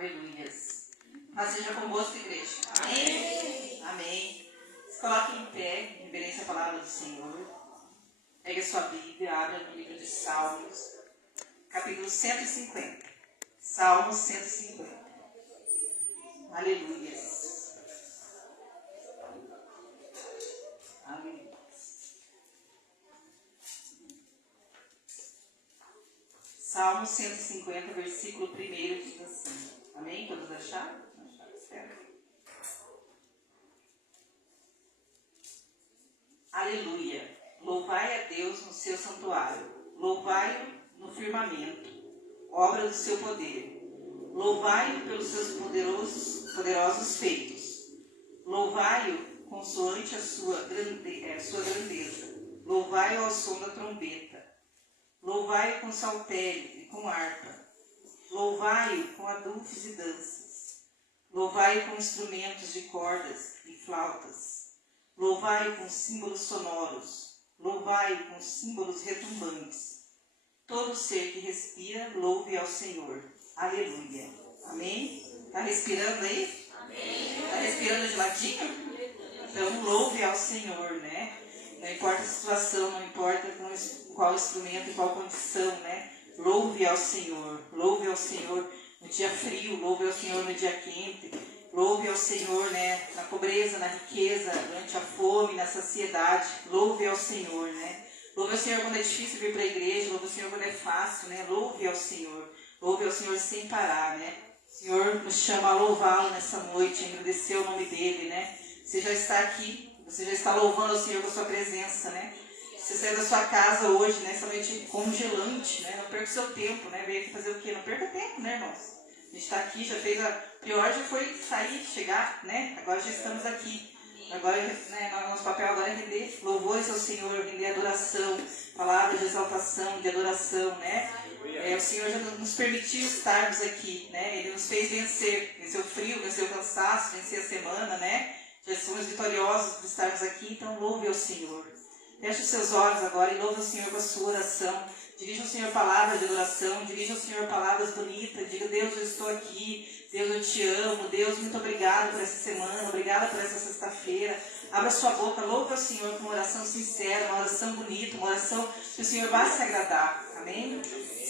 Aleluias. Mas seja convosco, igreja. Amém. Amém. Se coloque em pé, em reverência à palavra do Senhor. Pegue a sua Bíblia, abra no livro de Salmos, capítulo 150. Salmos 150. Aleluias. Aleluia. Salmo 150, versículo 1 diz assim. Amém? Todos acharam? Espera. Aleluia. Louvai a Deus no seu santuário. Louvai-o no firmamento, obra do seu poder. Louvai-o pelos seus poderosos feitos. Louvai-o consoante a sua grandeza. Louvai-o ao som da trombeta. Louvai-o com saltério e com harpa. Louvai-o com adufes e danças. Louvai-o com instrumentos de cordas e flautas. Louvai-o com símbolos sonoros. Louvai-o com símbolos retumbantes. Todo ser que respira, louve ao Senhor. Aleluia. Amém? Está respirando aí? Amém. Está respirando geladinho? Então, louve ao Senhor, né? Não importa a situação, não importa qual instrumento e qual condição, né? Louve ao Senhor. Louve ao Senhor no dia frio, louve ao Senhor no dia quente. Louve ao Senhor, né? Na pobreza, na riqueza, durante a fome, na saciedade. Louve ao Senhor, né? Louve ao Senhor quando é difícil vir para a igreja. Louve ao Senhor quando é fácil, né? Louve ao Senhor. Louve ao Senhor sem parar, né? O Senhor nos chama a louvá-lo nessa noite, a agradecer o nome dEle, né? Você já está aqui, você já está louvando ao Senhor com a sua presença, né? Você saiu da sua casa hoje, né? Essa noite congelante, né? Não perca o seu tempo, né? Veio aqui fazer o quê? Não perca tempo, né, irmãos? A gente está aqui, já fez a pior, já foi sair, chegar, né? Agora já estamos aqui. Agora, né, nosso papel agora é render louvores ao Senhor, render adoração, palavras de exaltação, de adoração, né? O Senhor já nos permitiu estarmos aqui, né? Ele nos fez vencer o frio, vencer o cansaço, vencer a semana, né? Já somos vitoriosos por estarmos aqui, então louve ao Senhor. Feche os seus olhos agora e louve ao Senhor com a sua oração. Dirija ao Senhor palavras de adoração, dirija ao Senhor palavras bonitas. Diga, Deus, eu estou aqui. Deus, eu te amo. Deus, muito obrigado por essa semana. Obrigada por essa sexta-feira. Abra sua boca, louve ao Senhor com uma oração sincera, uma oração bonita, uma oração que o Senhor vai se agradar. Amém?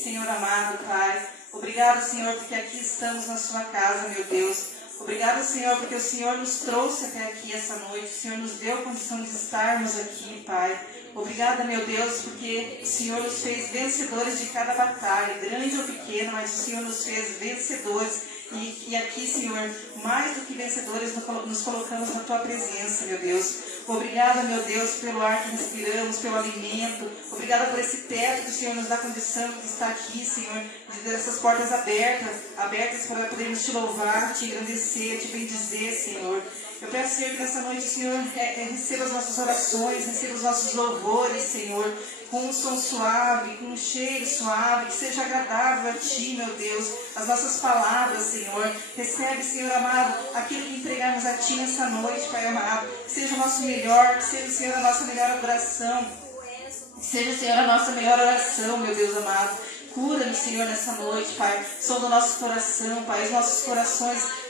Senhor amado, Pai, obrigado, Senhor, porque aqui estamos na sua casa, meu Deus. Obrigado, Senhor, porque o Senhor nos trouxe até aqui essa noite. O Senhor nos deu a condição de estarmos aqui, Pai. Obrigada, meu Deus, porque o Senhor nos fez vencedores de cada batalha, grande ou pequena, mas o Senhor nos fez vencedores. E aqui, Senhor, mais do que vencedores, nos colocamos na Tua presença, meu Deus. Obrigada, meu Deus, pelo ar que respiramos, pelo alimento. Obrigada por esse teto que o Senhor nos dá condição de estar aqui, Senhor. De ter essas portas abertas para podermos Te louvar, Te engrandecer, Te bendizer, Senhor. Eu peço, Senhor, que nessa noite o Senhor receba as nossas orações, receba os nossos louvores, Senhor, com um som suave, com um cheiro suave, que seja agradável a Ti, meu Deus, as nossas palavras, Senhor. Recebe, Senhor amado, aquilo que entregamos a Ti nessa noite, Pai amado. Que seja o nosso melhor, que seja, Senhor, a nossa melhor adoração. Que seja, Senhor, a nossa melhor oração, meu Deus amado. Cura-nos, Senhor, nessa noite, Pai. Som do nosso coração, Pai. Os nossos corações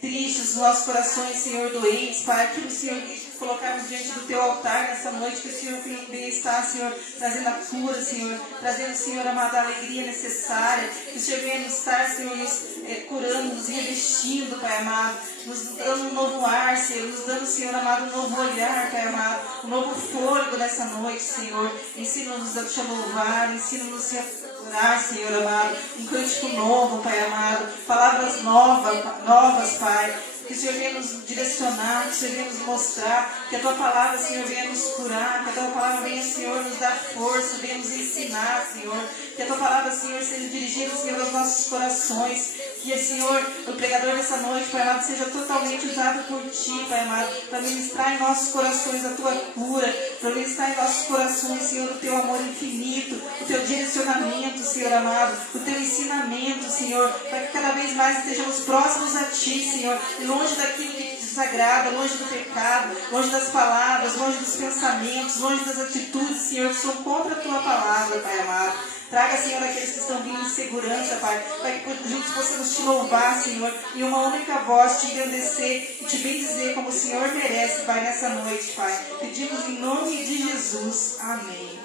tristes, os nossos corações, Senhor, doentes, Pai. Aquilo, Senhor, que colocarmos diante do Teu altar nessa noite, que o Senhor venha estar, Senhor, trazendo a cura, Senhor. Trazendo, Senhor, amado, a alegria necessária. Que o Senhor venha estar, Senhor, nos curando, nos revestindo, Pai amado. Nos dando um novo ar, Senhor. Nos dando, Senhor amado, um novo olhar, Pai amado. Um novo fôlego nessa noite, Senhor. Ensina-nos a Te louvar. Ensina-nos a orar, Senhor amado, um cântico novo, Pai amado, palavras novas, Pai, que o Senhor venha nos direcionar, que o Senhor venha nos mostrar, que a Tua palavra, Senhor, venha nos curar, que a Tua palavra venha, Senhor, nos dar força, venha nos ensinar, Senhor, que a Tua palavra, Senhor, seja dirigida, Senhor, aos nossos corações, que, Senhor, o pregador dessa noite, Pai amado, seja totalmente usado por Ti, Pai amado, para ministrar em nossos corações a Tua cura, para ministrar em nossos corações, Senhor, o Teu amor infinito, o Teu direcionamento, Senhor amado, o Teu ensinamento, Senhor, para que cada vez mais estejamos próximos a Ti, Senhor, e longe daquilo que desagrada, longe do pecado, longe das palavras, longe dos pensamentos, longe das atitudes, Senhor, que são contra a Tua palavra, Pai amado. Traga, Senhor, aqueles que estão vindo em segurança, Pai, para que juntos possamos Te louvar, Senhor, em uma única voz, Te engrandecer e Te bendizer como o Senhor merece, Pai, nessa noite, Pai. Pedimos em nome de Jesus. Amém.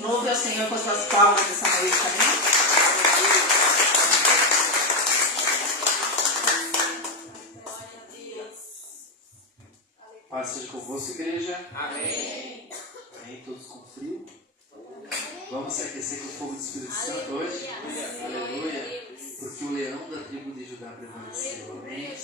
Louve ao Senhor com as Suas palmas nessa noite, amém? Paz seja convosco, igreja. Amém. Amém. Todos com frio. Vamos se aquecer com o fogo do Espírito Santo hoje. Aleluia. Porque o leão da tribo de Judá prevaleceu. Amém.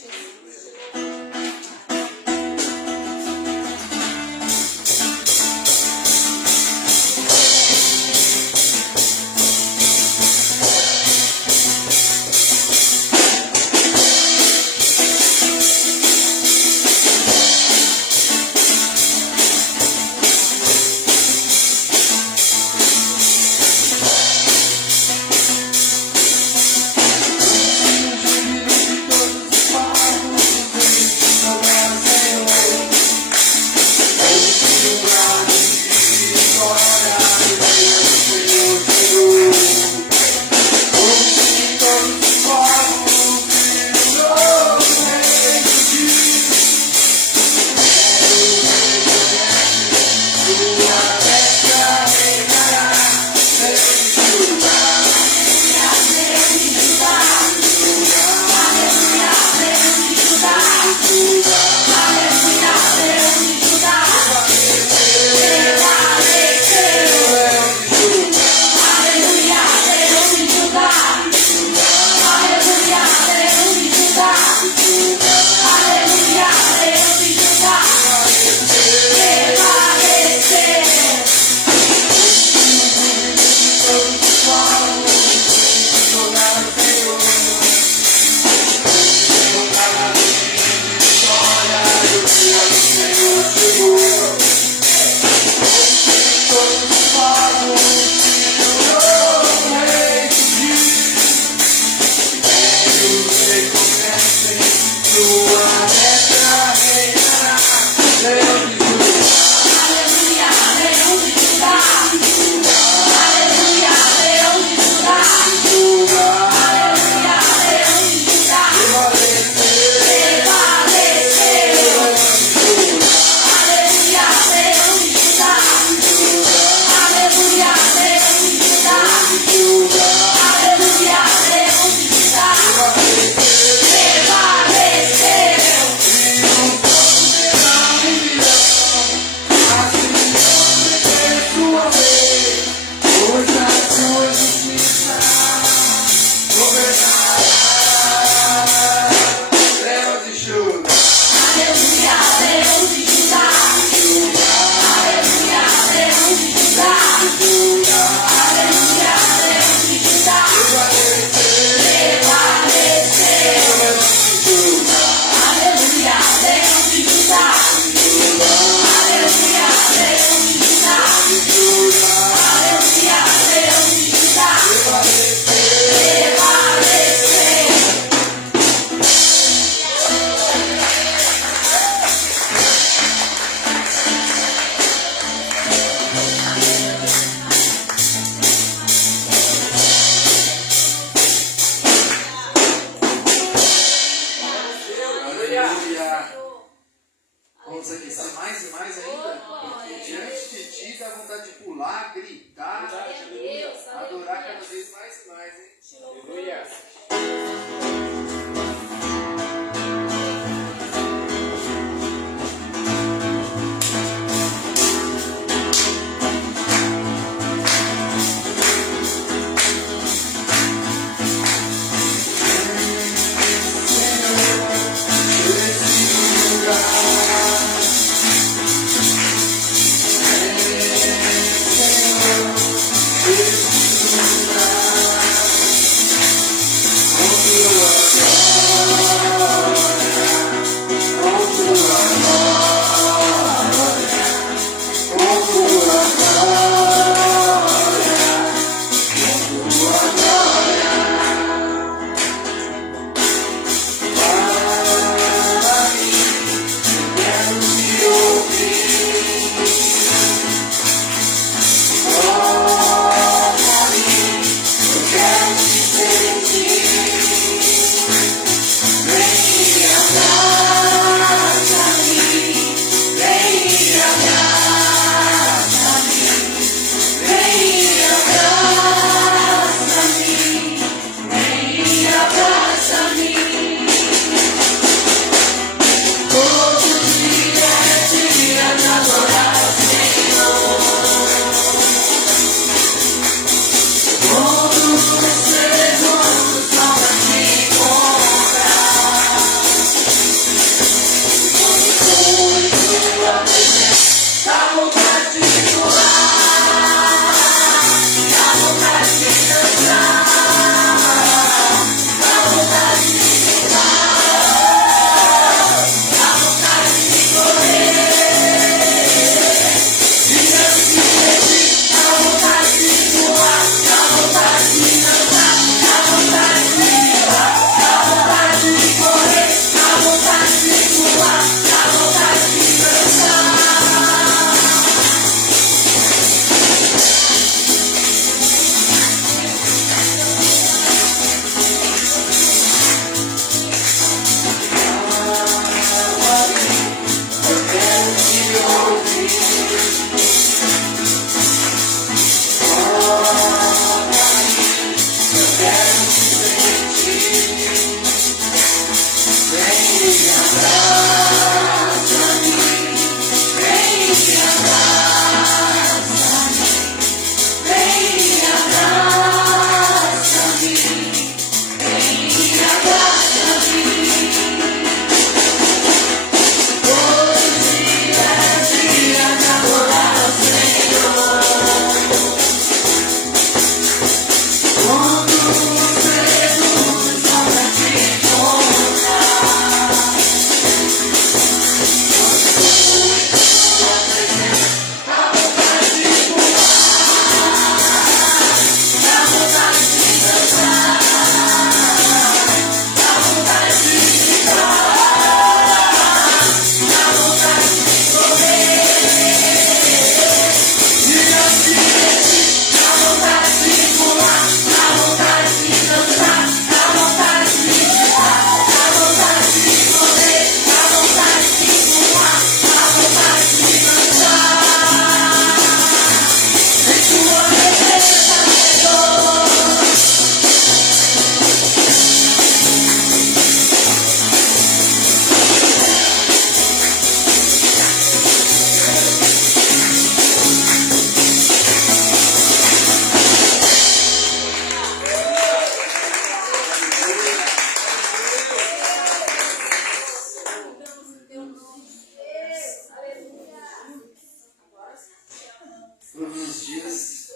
Todos os dias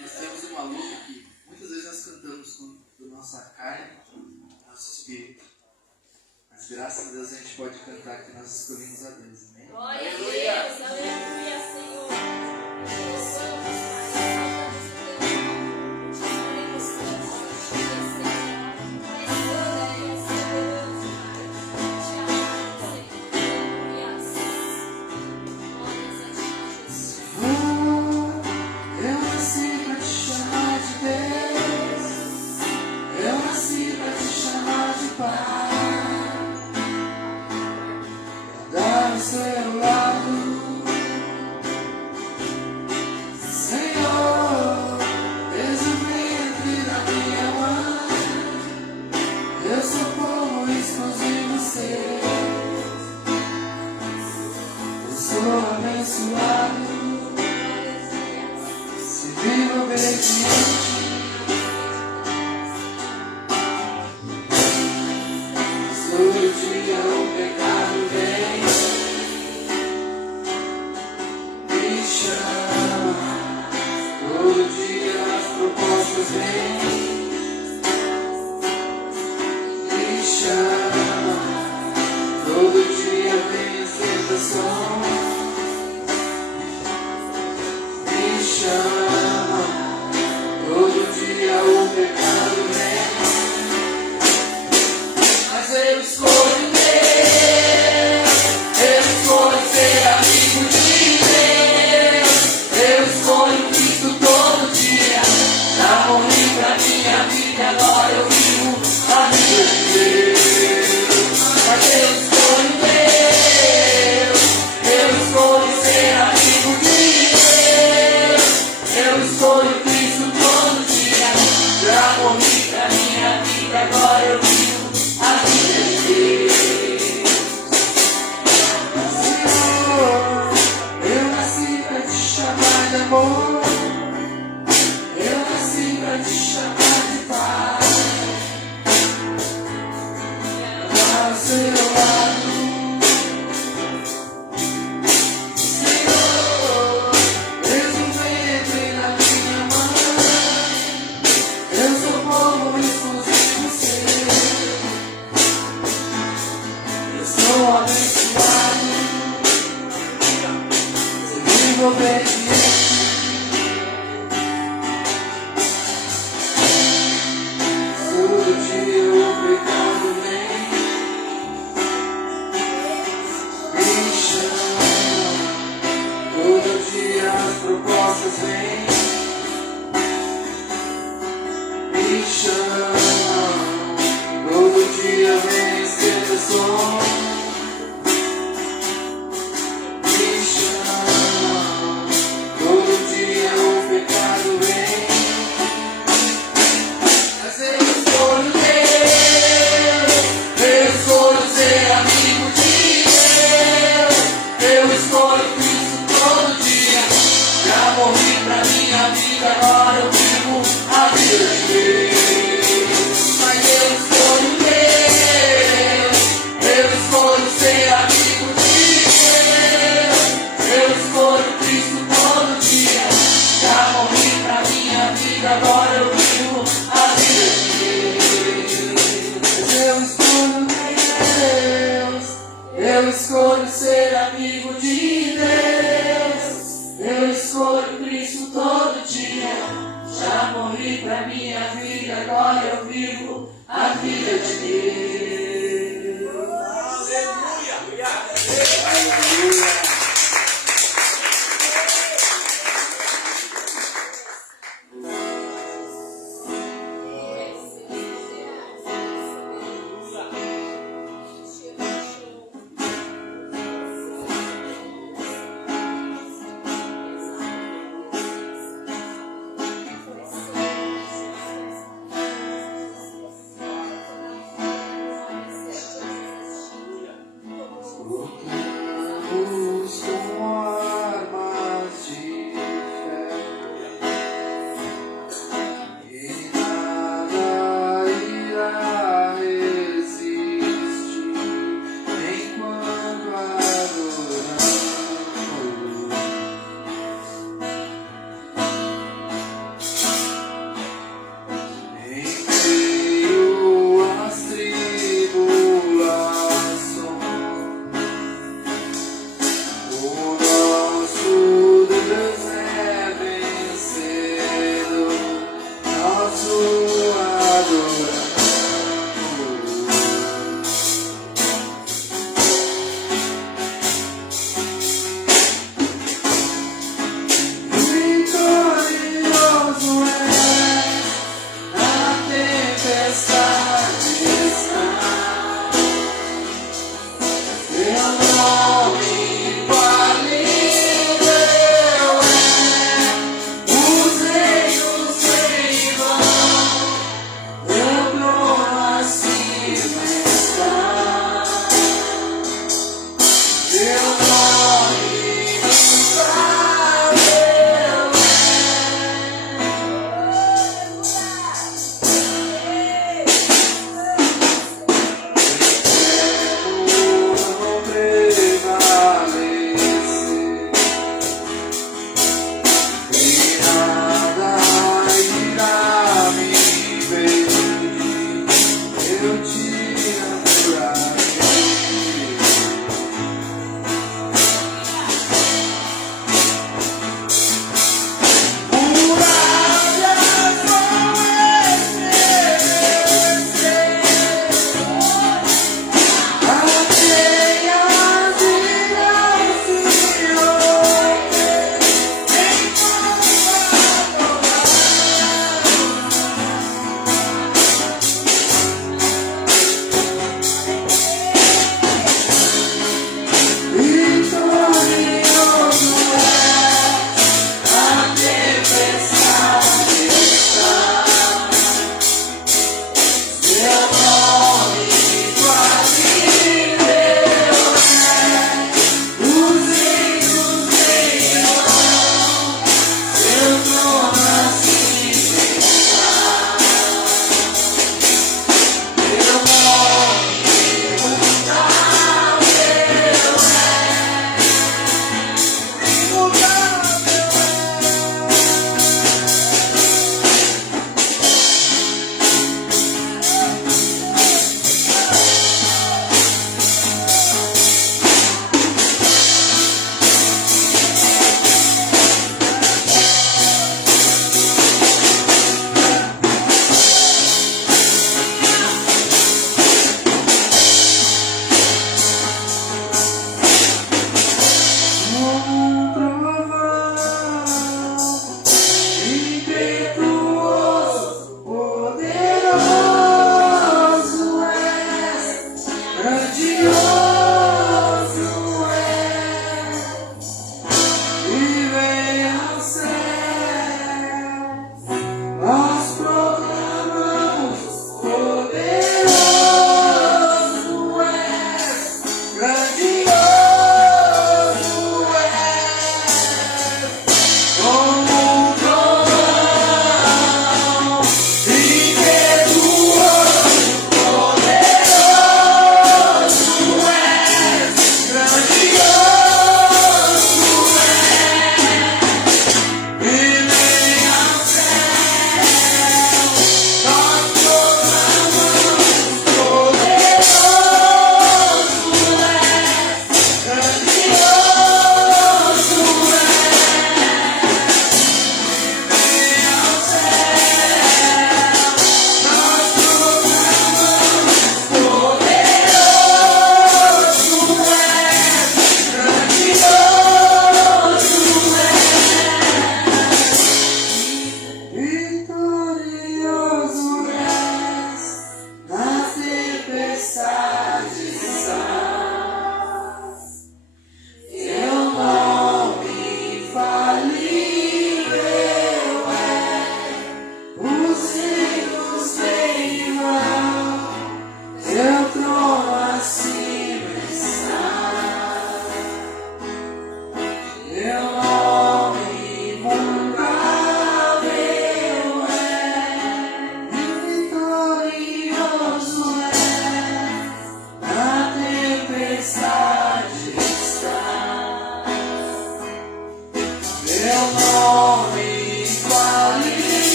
nós temos uma luta que muitas vezes nós cantamos com nossa carne, nosso espírito. Mas graças a Deus a gente pode cantar que nós escolhemos a Deus. Amém? Glória a Deus, aleluia, Senhor. Deus somos, Pai, nós escolhemos tanto, Senhor. É soberano, Pai. Te amamos, Senhor. Glórias a Ti, Jesus. Eu nasci pra te chamar de Deus. Eu nasci pra te chamar de Pai. Andar ao seu lado, Senhor. Desde o ventre da minha mãe, eu sou povo exclusivo seu. Eu sou abençoado. Se vivo obediente, todo dia o pecado vem, me chama. Todo dia as propostas vêm, me chama. Todo dia vem as tentações, me chama. Todo dia o pecado vem, mas eu escolho Deus. Eu escolho ser amigo de Deus. Eu escolho Cristo todo dia. Já morri pra minha vida, agora eu vivo a vida de Deus. Mas eu escolho Deus. Eu escolho ser amigo de Deus. Eu escolho Cristo todo dia. Já morri pra minha vida, agora eu vivo a vida de Deus. Senhor, eu nasci pra te chamar de amor. Eu nasci pra te chamar de Pai. Andar ao seu lado, Senhor. Desde o ventre da minha mãe, eu sou povo exclusivo seu. Eu sou abençoado. Se vivo obediente,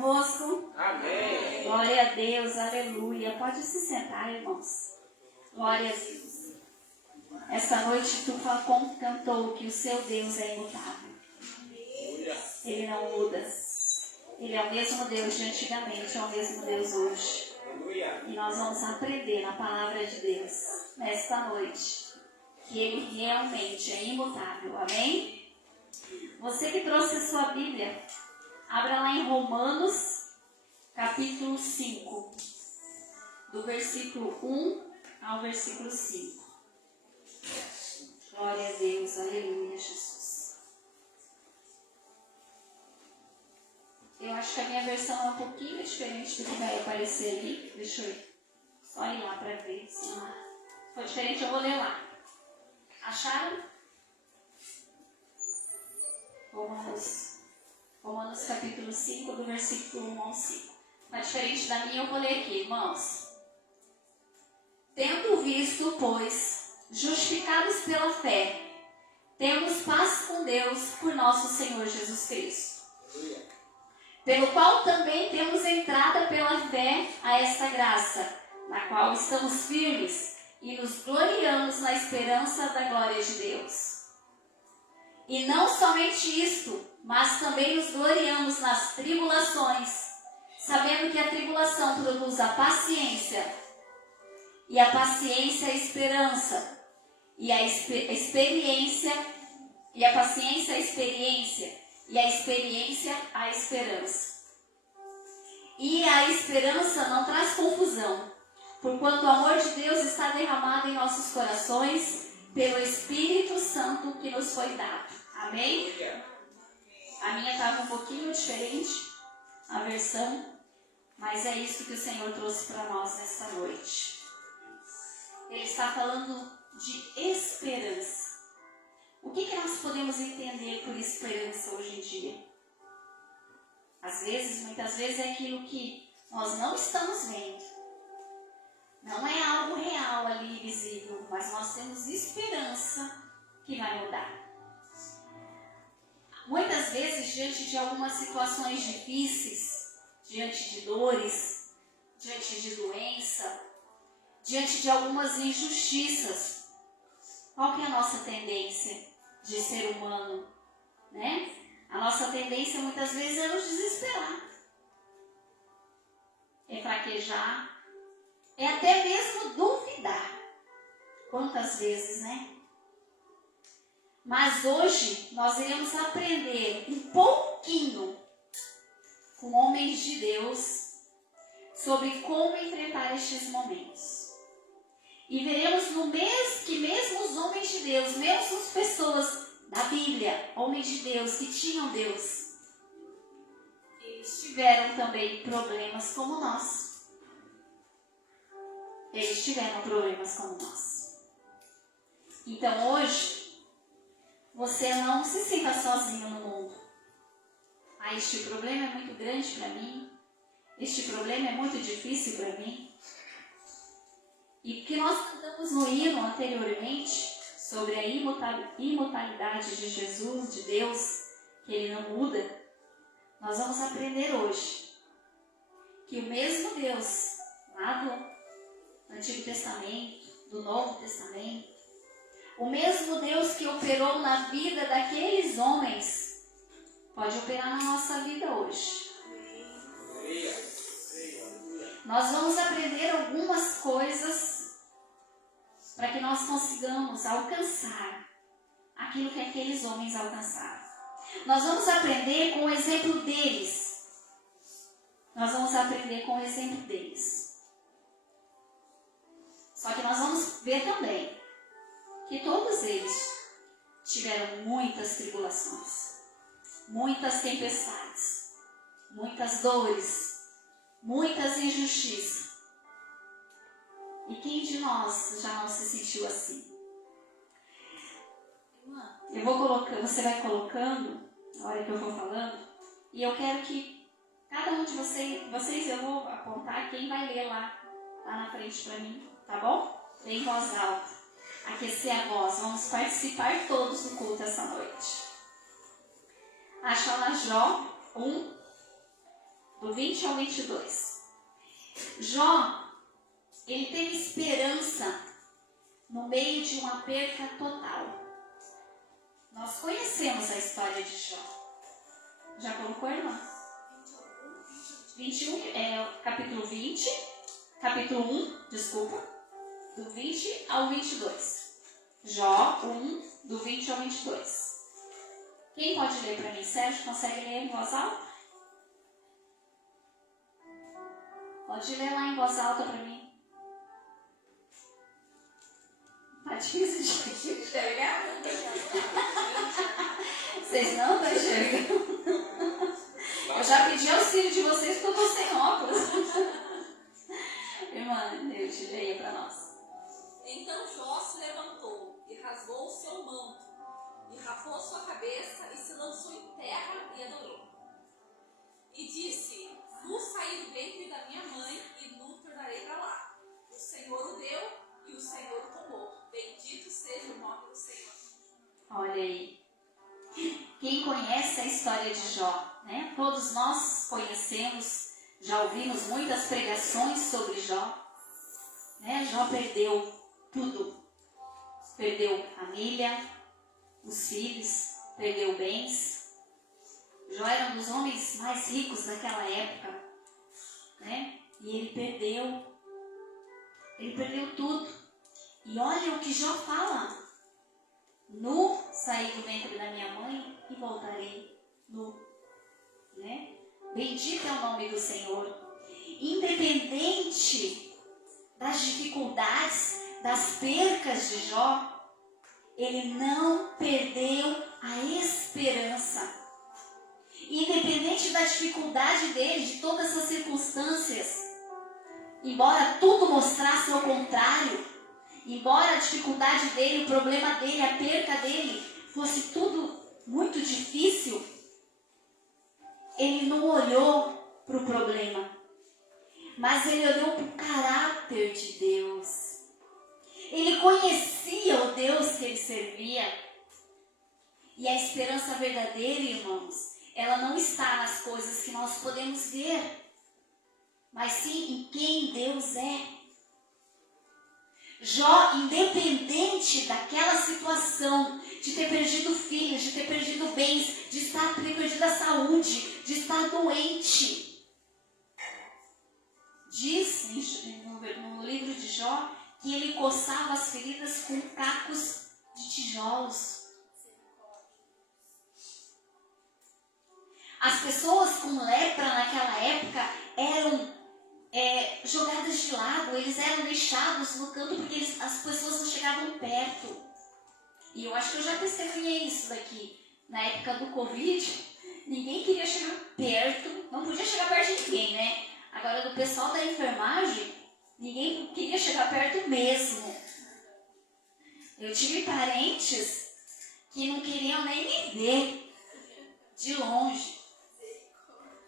convosco? Amém. Glória a Deus, aleluia. Pode se sentar, irmãos. Glória a Deus. Essa noite tu cantou que o seu Deus é imutável. Ele não muda. Ele é o mesmo Deus de antigamente, é o mesmo Deus hoje. E nós vamos aprender na palavra de Deus nesta noite que Ele realmente é imutável. Amém? Você que trouxe a sua Bíblia, abra lá em Romanos, capítulo 5, do versículo 1 ao versículo 5. Glória a Deus, aleluia, Jesus. Eu acho que a minha versão é um pouquinho diferente do que vai aparecer ali. Deixa eu só ir lá para ver. Se for diferente, eu vou ler lá. Acharam? Romanos capítulo 5, do versículo 1 ao 5. Mas diferente da minha, eu vou ler aqui, irmãos. Tendo visto, pois, justificados pela fé, temos paz com Deus por nosso Senhor Jesus Cristo. Pelo qual também temos entrada pela fé a esta graça, na qual estamos firmes e nos gloriamos na esperança da glória de Deus. E não somente isto, mas também nos gloriamos nas tribulações, sabendo que a tribulação produz a paciência, e a paciência a esperança, e a experiência, e a paciência a experiência, e a experiência a esperança. E a esperança não traz confusão, porquanto o amor de Deus está derramado em nossos corações pelo Espírito Santo que nos foi dado. Amém? A minha estava um pouquinho diferente, a versão, mas é isso que o Senhor trouxe para nós nesta noite. Ele está falando de esperança. O que nós podemos entender por esperança hoje em dia? Às vezes, muitas vezes é aquilo que nós não estamos vendo. Não é algo real ali, visível, mas nós temos esperança que vai mudar. Muitas vezes, diante de algumas situações difíceis, diante de dores, diante de doença, diante de algumas injustiças, qual que é a nossa tendência de ser humano, né? A nossa tendência muitas vezes é nos desesperar, é fraquejar, é até mesmo duvidar. Quantas vezes, né? Mas hoje nós iremos aprender um pouquinho com homens de Deus sobre como enfrentar estes momentos. E veremos que mesmo os homens de Deus, mesmo as pessoas da Bíblia, homens de Deus que tinham Deus, eles tiveram também problemas como nós. Eles tiveram problemas como nós. Então hoje, você não se sinta sozinho no mundo. Ah, este problema é muito grande para mim. Este problema é muito difícil para mim. E que nós cantamos no hino anteriormente sobre a imutabilidade de Jesus, de Deus, que Ele não muda, nós vamos aprender hoje que o mesmo Deus lá do Antigo Testamento, do Novo Testamento, o mesmo Deus que operou na vida daqueles homens, pode operar na nossa vida hoje. Nós vamos aprender algumas coisas para que nós consigamos alcançar aquilo que aqueles homens alcançaram. Nós vamos aprender com o exemplo deles. Só que nós vamos ver também que todos eles tiveram muitas tribulações, muitas tempestades, muitas dores, muitas injustiças. E quem de nós já não se sentiu assim? Eu vou colocando, você vai colocando, na hora que eu vou falando, e eu quero que cada um de vocês eu vou apontar quem vai ler lá na frente para mim, tá bom? Lê em voz alta, aquecer a voz, vamos participar todos do culto essa noite. Acha lá Jó 1, do 20 ao 22. Jó, ele teve esperança no meio de uma perca total. Nós conhecemos a história de Jó. Já colocou, irmã? 21, capítulo 20, capítulo 1, desculpa, do 20 ao 22. Jó 1, do 20 ao 22. Quem pode ler para mim? Sérgio, consegue ler em voz alta? Pode ler lá em voz alta para mim. Tá difícil de enxergar? Vocês não estão enxergando? Eu já pedi auxílio de vocês porque eu estou sem óculos. Irmã, Deus, leia para nós. Então Jó se levantou e rasgou o seu manto, e rapou sua cabeça e se lançou em terra e adorou. E disse: Nu saí do ventre da minha mãe e nu tornarei para lá. O Senhor o deu e o Senhor o tomou. Bendito seja o nome do Senhor. Olha aí. Quem conhece a história de Jó, né? Todos nós conhecemos, já ouvimos muitas pregações sobre Jó. Né? Jó perdeu tudo. Perdeu família, os filhos, perdeu bens. Jó era um dos homens mais ricos daquela época, né? E ele perdeu tudo. E olha o que Jó fala: nu saí do ventre da minha mãe e voltarei nu, né? Bendito é o nome do Senhor. Independente das dificuldades, das percas de Jó, ele não perdeu a esperança. Independente da dificuldade dele, de todas as circunstâncias, embora tudo mostrasse ao contrário, embora a dificuldade dele, o problema dele, a perca dele fosse tudo muito difícil, ele não olhou para o problema, mas ele olhou para o caráter de Deus. Ele conhecia o Deus que ele servia. E a esperança verdadeira, irmãos, ela não está nas coisas que nós podemos ver, mas sim em quem Deus é. Jó, independente daquela situação, de ter perdido filhos, de ter perdido bens, de ter perdido a saúde, de estar doente, diz no livro de Jó que ele coçava as feridas com cacos de tijolos. As pessoas com lepra naquela época eram jogadas de lado, eles eram deixados no canto porque as pessoas não chegavam perto. E eu acho que eu já testemunhei isso daqui. Na época do Covid, ninguém queria chegar perto, não podia chegar perto de ninguém, né? Agora, do pessoal da enfermagem, ninguém queria chegar perto mesmo. Eu tive parentes que não queriam nem me ver de longe.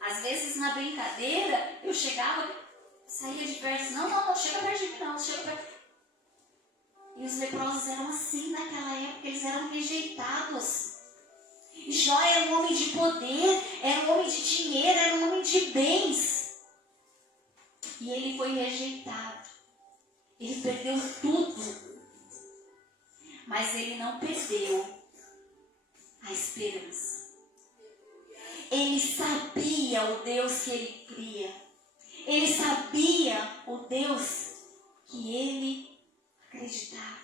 Às vezes, na brincadeira, eu chegava, saía de perto, não, chega perto de mim não, chega perto. E os leprosos eram assim naquela época, eles eram rejeitados. E Jó era um homem de poder, era um homem de dinheiro, era um homem de bens. E ele foi rejeitado. Ele perdeu tudo. Mas ele não perdeu a esperança. Ele sabia o Deus que ele cria. Ele sabia o Deus que ele acreditava.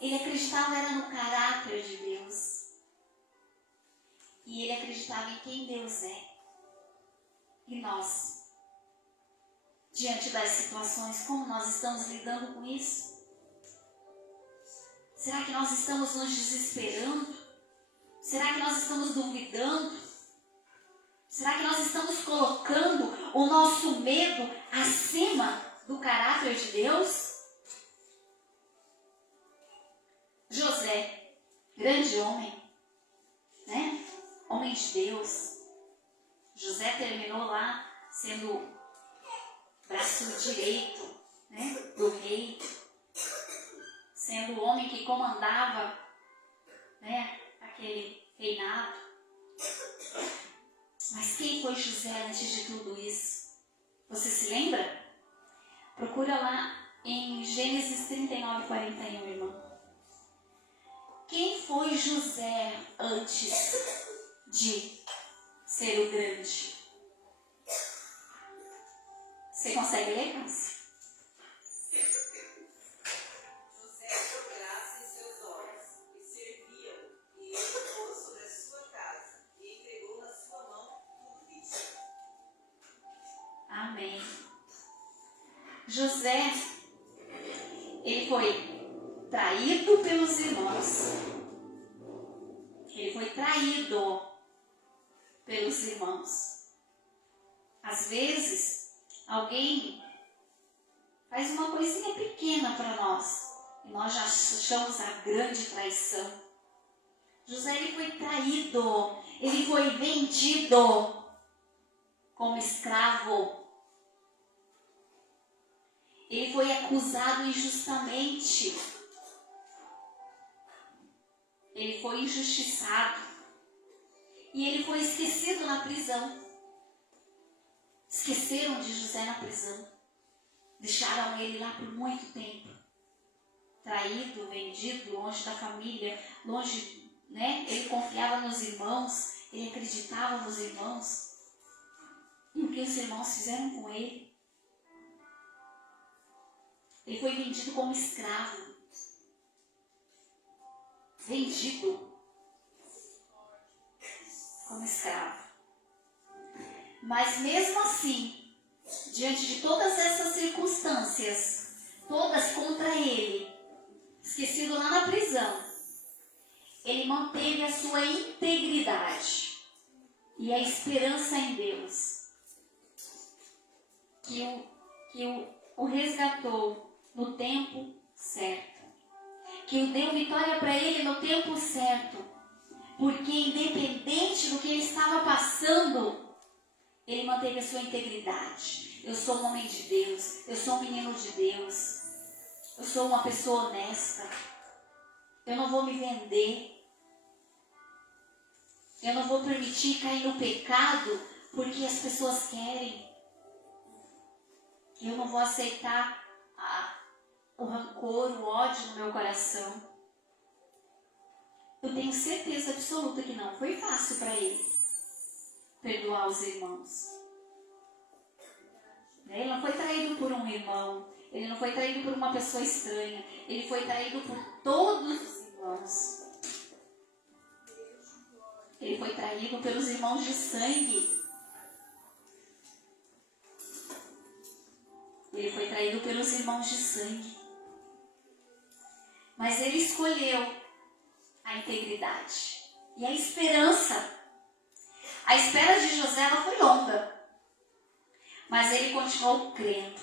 Ele acreditava era no caráter de Deus. E ele acreditava em quem Deus é. E nós, diante das situações, como nós estamos lidando com isso? Será que nós estamos nos desesperando? Será que nós estamos duvidando? Será que nós estamos colocando o nosso medo acima do caráter de Deus? José, grande homem, né? Homem de Deus. José terminou lá sendo braço direito, né, do rei, sendo o homem que comandava, né, aquele reinado. Mas quem foi José antes de tudo isso? Você se lembra? Procura lá em Gênesis 39, 41, irmão. Quem foi José antes de ser o grande? Você consegue ler, Câncer? José achou graça em seus olhos, e serviu-o, e ele pôs sobre a sua casa, e entregou na sua mão tudo que tinha. Amém. José, ele foi traído pelos irmãos. Ele foi traído pelos irmãos. Às vezes, alguém faz uma coisinha pequena para nós e nós já achamos a grande traição. José, ele foi traído, ele foi vendido como escravo. Ele foi acusado injustamente. Ele foi injustiçado. E ele foi esquecido na prisão. Esqueceram de José na prisão. Deixaram ele lá por muito tempo. Traído, vendido, longe da família, longe, né? Ele confiava nos irmãos, ele acreditava nos irmãos. E o que os irmãos fizeram com ele? Ele foi vendido como escravo. Vendido como escravo. Mas mesmo assim, diante de todas essas circunstâncias, todas contra ele, esquecido lá na prisão, ele manteve a sua integridade e a esperança em Deus, que o resgatou no tempo certo, que deu vitória para ele no tempo certo, porque independente do que ele estava passando, ele manteve a sua integridade. Eu sou um homem de Deus, eu sou um menino de Deus, eu sou uma pessoa honesta, eu não vou me vender, eu não vou permitir cair no pecado porque as pessoas querem. Eu não vou aceitar o rancor, o ódio no meu coração. Eu tenho certeza absoluta que não foi fácil para ele perdoar os irmãos. Ele não foi traído por um irmão, ele não foi traído por uma pessoa estranha, ele foi traído por todos os irmãos. Ele foi traído pelos irmãos de sangue. Ele foi traído pelos irmãos de sangue. Mas ele escolheu a integridade e a esperança. A espera de José ela foi longa, mas ele continuou crendo.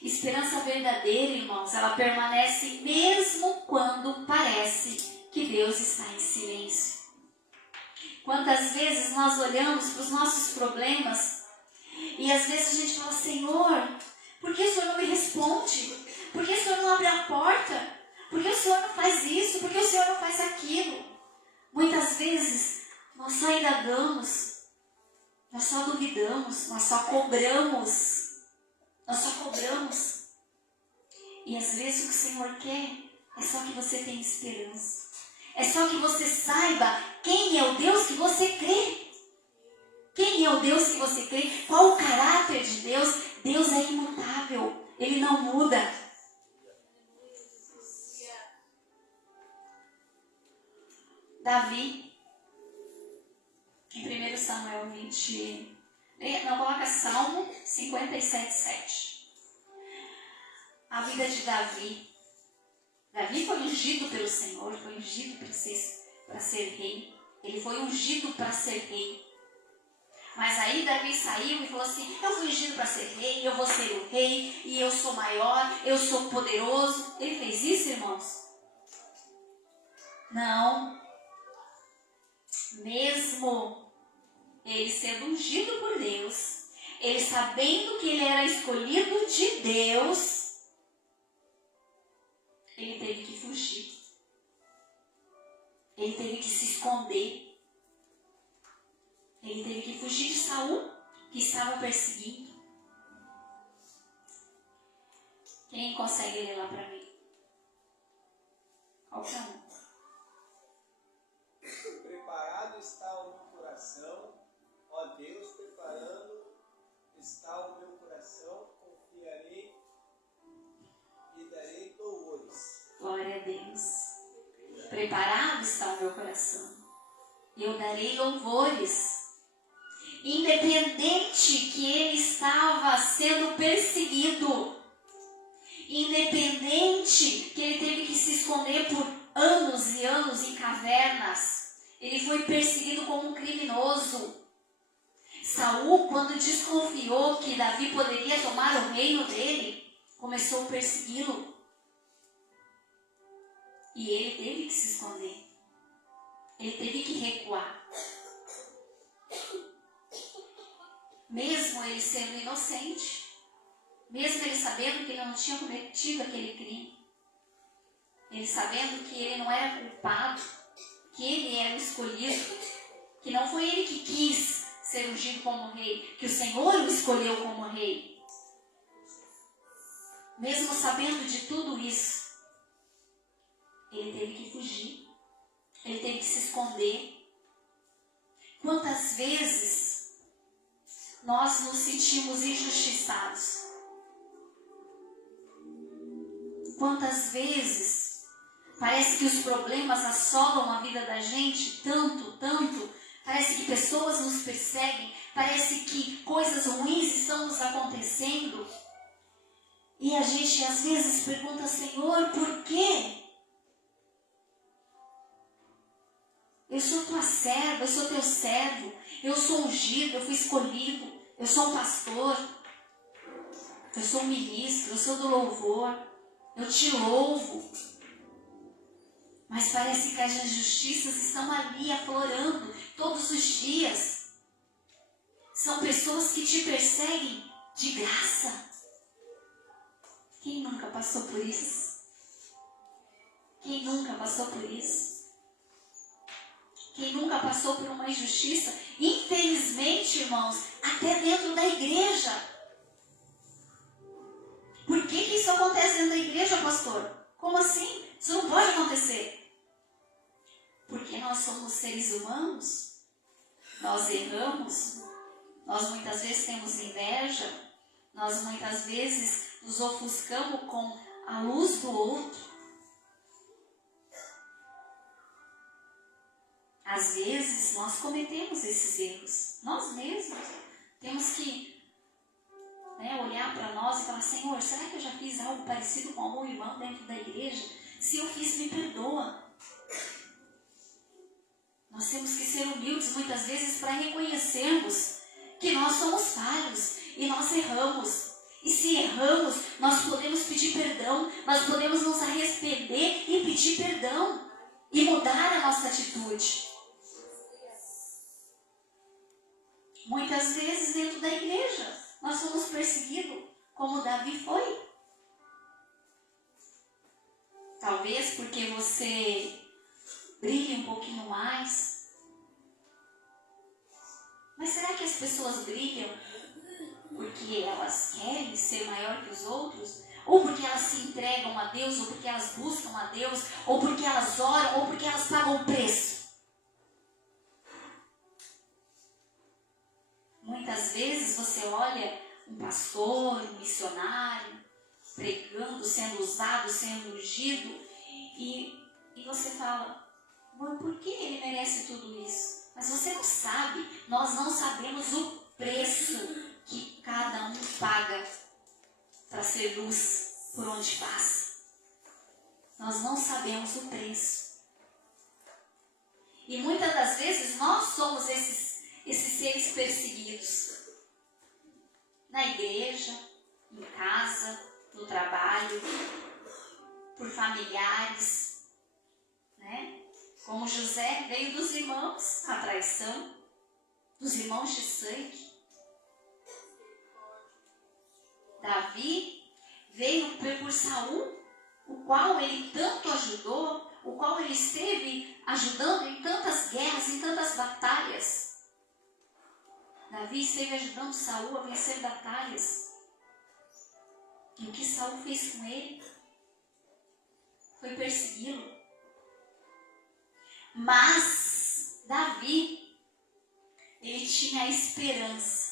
Esperança verdadeira, irmãos, ela permanece mesmo quando parece que Deus está em silêncio. Quantas vezes nós olhamos para os nossos problemas e às vezes a gente fala: Senhor, por que o Senhor não me responde? Por que o Senhor não abre a porta? Por que o Senhor não faz isso? Por que o Senhor não faz aquilo? Muitas vezes nós só indagamos, nós só duvidamos, nós só cobramos. E às vezes o que o Senhor quer é só que você tenha esperança. É só que você saiba quem é o Deus que você crê. Quem é o Deus que você crê? Qual o caráter de Deus? Deus é imutável. Ele não muda. Davi, em 1 Samuel 20... Não, coloca Salmo 57, 7. A vida de Davi. Davi foi ungido pelo Senhor, foi ungido para ser rei. Ele foi ungido para ser rei. Mas aí Davi saiu e falou assim: eu fui ungido para ser rei, eu vou ser o rei, e eu sou maior, eu sou poderoso. Ele fez isso, irmãos? Não. Mesmo ele sendo ungido por Deus, ele sabendo que ele era escolhido de Deus, ele teve que fugir. Ele teve que se esconder. Ele teve que fugir de Saul, que estava perseguindo. Quem consegue ler lá para mim? Qualquer um. Preparado está o meu coração, ó Deus, preparando está o meu coração, confiarei e darei louvores. Glória a Deus. Preparado está o meu coração. Eu darei louvores. Independente que ele estava sendo perseguido, independente que ele teve que se esconder por anos e anos em cavernas, ele foi perseguido como um criminoso. Saul, quando desconfiou que Davi poderia tomar o reino dele, começou a persegui-lo. E ele teve que se esconder. Ele teve que recuar. Mesmo ele sendo inocente, mesmo ele sabendo que ele não tinha cometido aquele crime, ele sabendo que ele não era culpado, que ele era o escolhido, que não foi ele que quis ser ungido como rei, que o Senhor o escolheu como rei. Mesmo sabendo de tudo isso, ele teve que fugir, ele teve que se esconder. Quantas vezes nós nos sentimos injustiçados? Quantas vezes parece que os problemas assolam a vida da gente tanto, parece que pessoas nos perseguem, parece que coisas ruins estão nos acontecendo, e a gente às vezes pergunta: Senhor, por quê? Eu sou tua serva, eu sou teu servo, eu sou ungido, eu fui escolhido, eu sou um pastor, eu sou um ministro, eu sou do louvor, eu te louvo. Mas parece que as injustiças estão ali aflorando todos os dias. São pessoas que te perseguem de graça. Quem nunca passou por isso? Quem nunca passou por isso? Quem nunca passou por uma injustiça? Infelizmente, irmãos, até dentro da igreja. Por que isso acontece dentro da igreja, pastor? Como assim? Isso não pode acontecer. Porque nós somos seres humanos, nós erramos, nós muitas vezes temos inveja, nós muitas vezes nos ofuscamos com a luz do outro. Às vezes nós cometemos esses erros, nós mesmos. Temos que olhar para nós e falar: Senhor, será que eu já fiz algo parecido com algum irmão dentro da igreja? Se eu fiz, me perdoa. Nós temos que ser humildes muitas vezes para reconhecermos que nós somos falhos e nós erramos. E se erramos, nós podemos pedir perdão, nós podemos nos arrepender e pedir perdão e mudar a nossa atitude. Muitas vezes dentro da igreja nós somos perseguidos como Davi foi. Talvez porque você brilhe um pouquinho mais. Mas será que as pessoas brilham porque elas querem ser maior que os outros? Ou porque elas se entregam a Deus, ou porque elas buscam a Deus, ou porque elas oram, ou porque elas pagam o preço? Muitas vezes você olha um pastor, um missionário, pregando, sendo usado, sendo ungido, e você fala: por que ele merece tudo isso? Mas você não sabe, nós não sabemos o preço que cada um paga para ser luz por onde passa. Nós não sabemos o preço. E muitas das vezes nós somos esses seres perseguidos. Na igreja, em casa, no trabalho, por familiares, né? Como José veio dos irmãos, a traição, dos irmãos de sangue. Davi veio por Saul, o qual ele tanto ajudou, o qual ele esteve ajudando em tantas guerras, em tantas batalhas. Davi esteve ajudando Saul a vencer batalhas. E o que Saul fez com ele foi persegui-lo. Mas Davi, ele tinha esperança.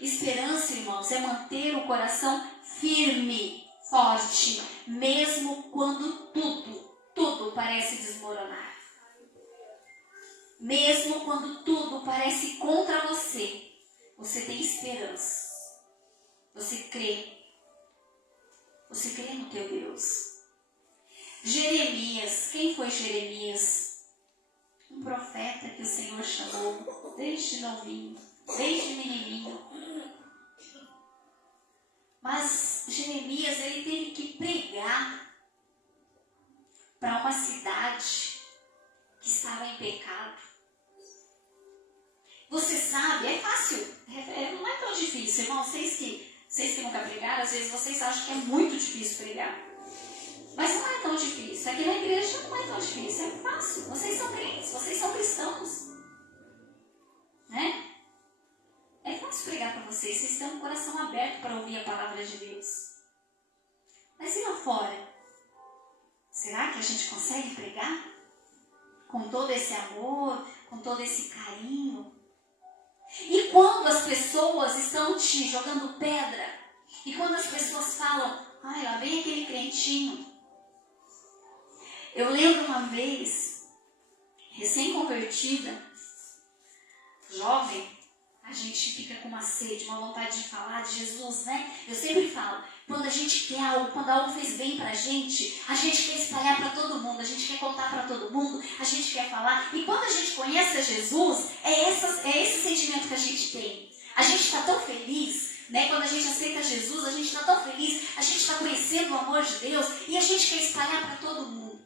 Esperança, irmãos, é manter o coração firme, forte, mesmo quando tudo parece desmoronar. Mesmo quando tudo parece contra você, você tem esperança. Você crê. Você crê no teu Deus. Jeremias, quem foi Jeremias? Um profeta que o Senhor chamou desde novinho, desde menininho. Mas Jeremias, ele teve que pregar para uma cidade que estava em pecado. Você sabe, é fácil, não é tão difícil, irmão. Vocês que nunca pregaram, às vezes vocês acham que é muito difícil pregar. Mas não é tão difícil. Aqui na igreja não é tão difícil, é fácil. Vocês são crentes, vocês são cristãos. Né? É fácil pregar para vocês. Vocês têm um coração aberto para ouvir a palavra de Deus. Mas e lá fora? Será que a gente consegue pregar? Com todo esse amor, com todo esse carinho? E quando as pessoas estão te jogando pedra? E quando as pessoas falam, ai, lá vem aquele crentinho. Eu lembro uma vez, recém-convertida, jovem, a gente fica com uma sede, uma vontade de falar de Jesus, né? Eu sempre falo, quando a gente quer algo, quando algo fez bem pra gente, a gente quer espalhar para todo mundo, a gente quer contar para todo mundo, a gente quer falar. E quando a gente conhece a Jesus, é esse sentimento que a gente tem. A gente está tão feliz, né? Quando a gente aceita Jesus, a gente está tão feliz, a gente está conhecendo o amor de Deus e a gente quer espalhar para todo mundo.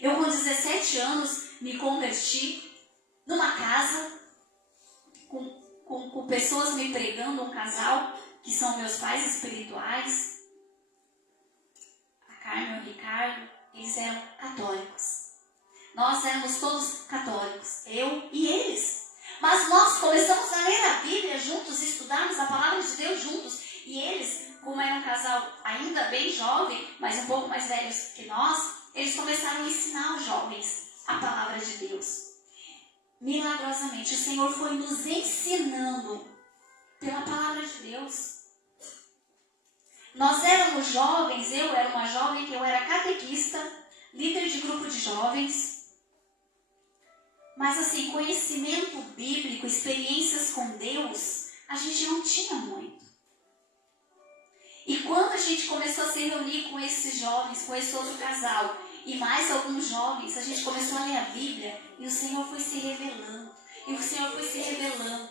Eu, com 17 anos, me converti numa casa com pessoas me pregando, um casal, que são meus pais espirituais, a Carmen e o Ricardo, eles eram católicos. Nós éramos todos católicos, eu e eles. Mas nós começamos a ler a Bíblia juntos, estudarmos a palavra de Deus juntos. E eles, como era um casal ainda bem jovem, mas um pouco mais velhos que nós, eles começaram a ensinar os jovens a palavra de Deus. Milagrosamente, o Senhor foi nos ensinando pela palavra de Deus. Nós éramos jovens, eu era uma jovem, que eu era catequista, líder de grupo de jovens. Mas assim, conhecimento bíblico, experiências com Deus, a gente não tinha muito. E quando a gente começou a se reunir com esses jovens, com esse outro casal, e mais alguns jovens, a gente começou a ler a Bíblia e o Senhor foi se revelando. E o Senhor foi se revelando.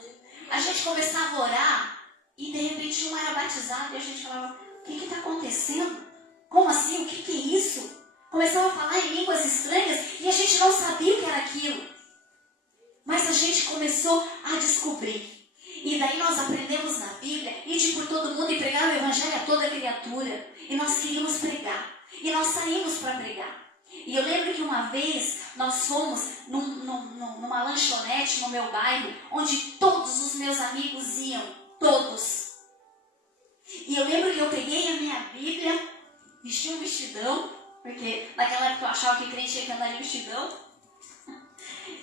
A gente começava a orar e de repente um era batizado e a gente falava, o que está acontecendo? Como assim? O que é isso? Começava a falar em línguas estranhas e a gente não sabia o que era aquilo. Mas a gente começou a descobrir. E daí nós aprendemos na Bíblia, ir por todo mundo e pregar o Evangelho a toda criatura. E nós queríamos pregar. E nós saímos para pregar. E eu lembro que uma vez nós fomos numa lanchonete no meu bairro, onde todos os meus amigos iam, todos. E eu lembro que eu peguei a minha Bíblia, vesti um vestidão, porque naquela época eu achava que crente ia andar de vestidão.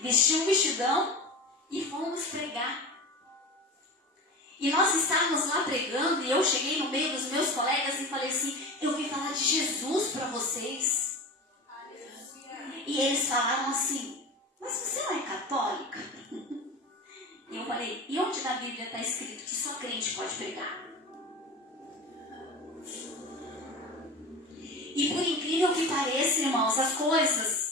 Vesti um vestidão e fomos pregar. E nós estávamos lá pregando e eu cheguei no meio dos meus colegas e falei assim, eu vim falar de Jesus para vocês. E eles falaram assim, mas você não é católica? E eu falei, e onde na Bíblia está escrito que só crente pode pregar? E por incrível que pareça, irmãos, as coisas...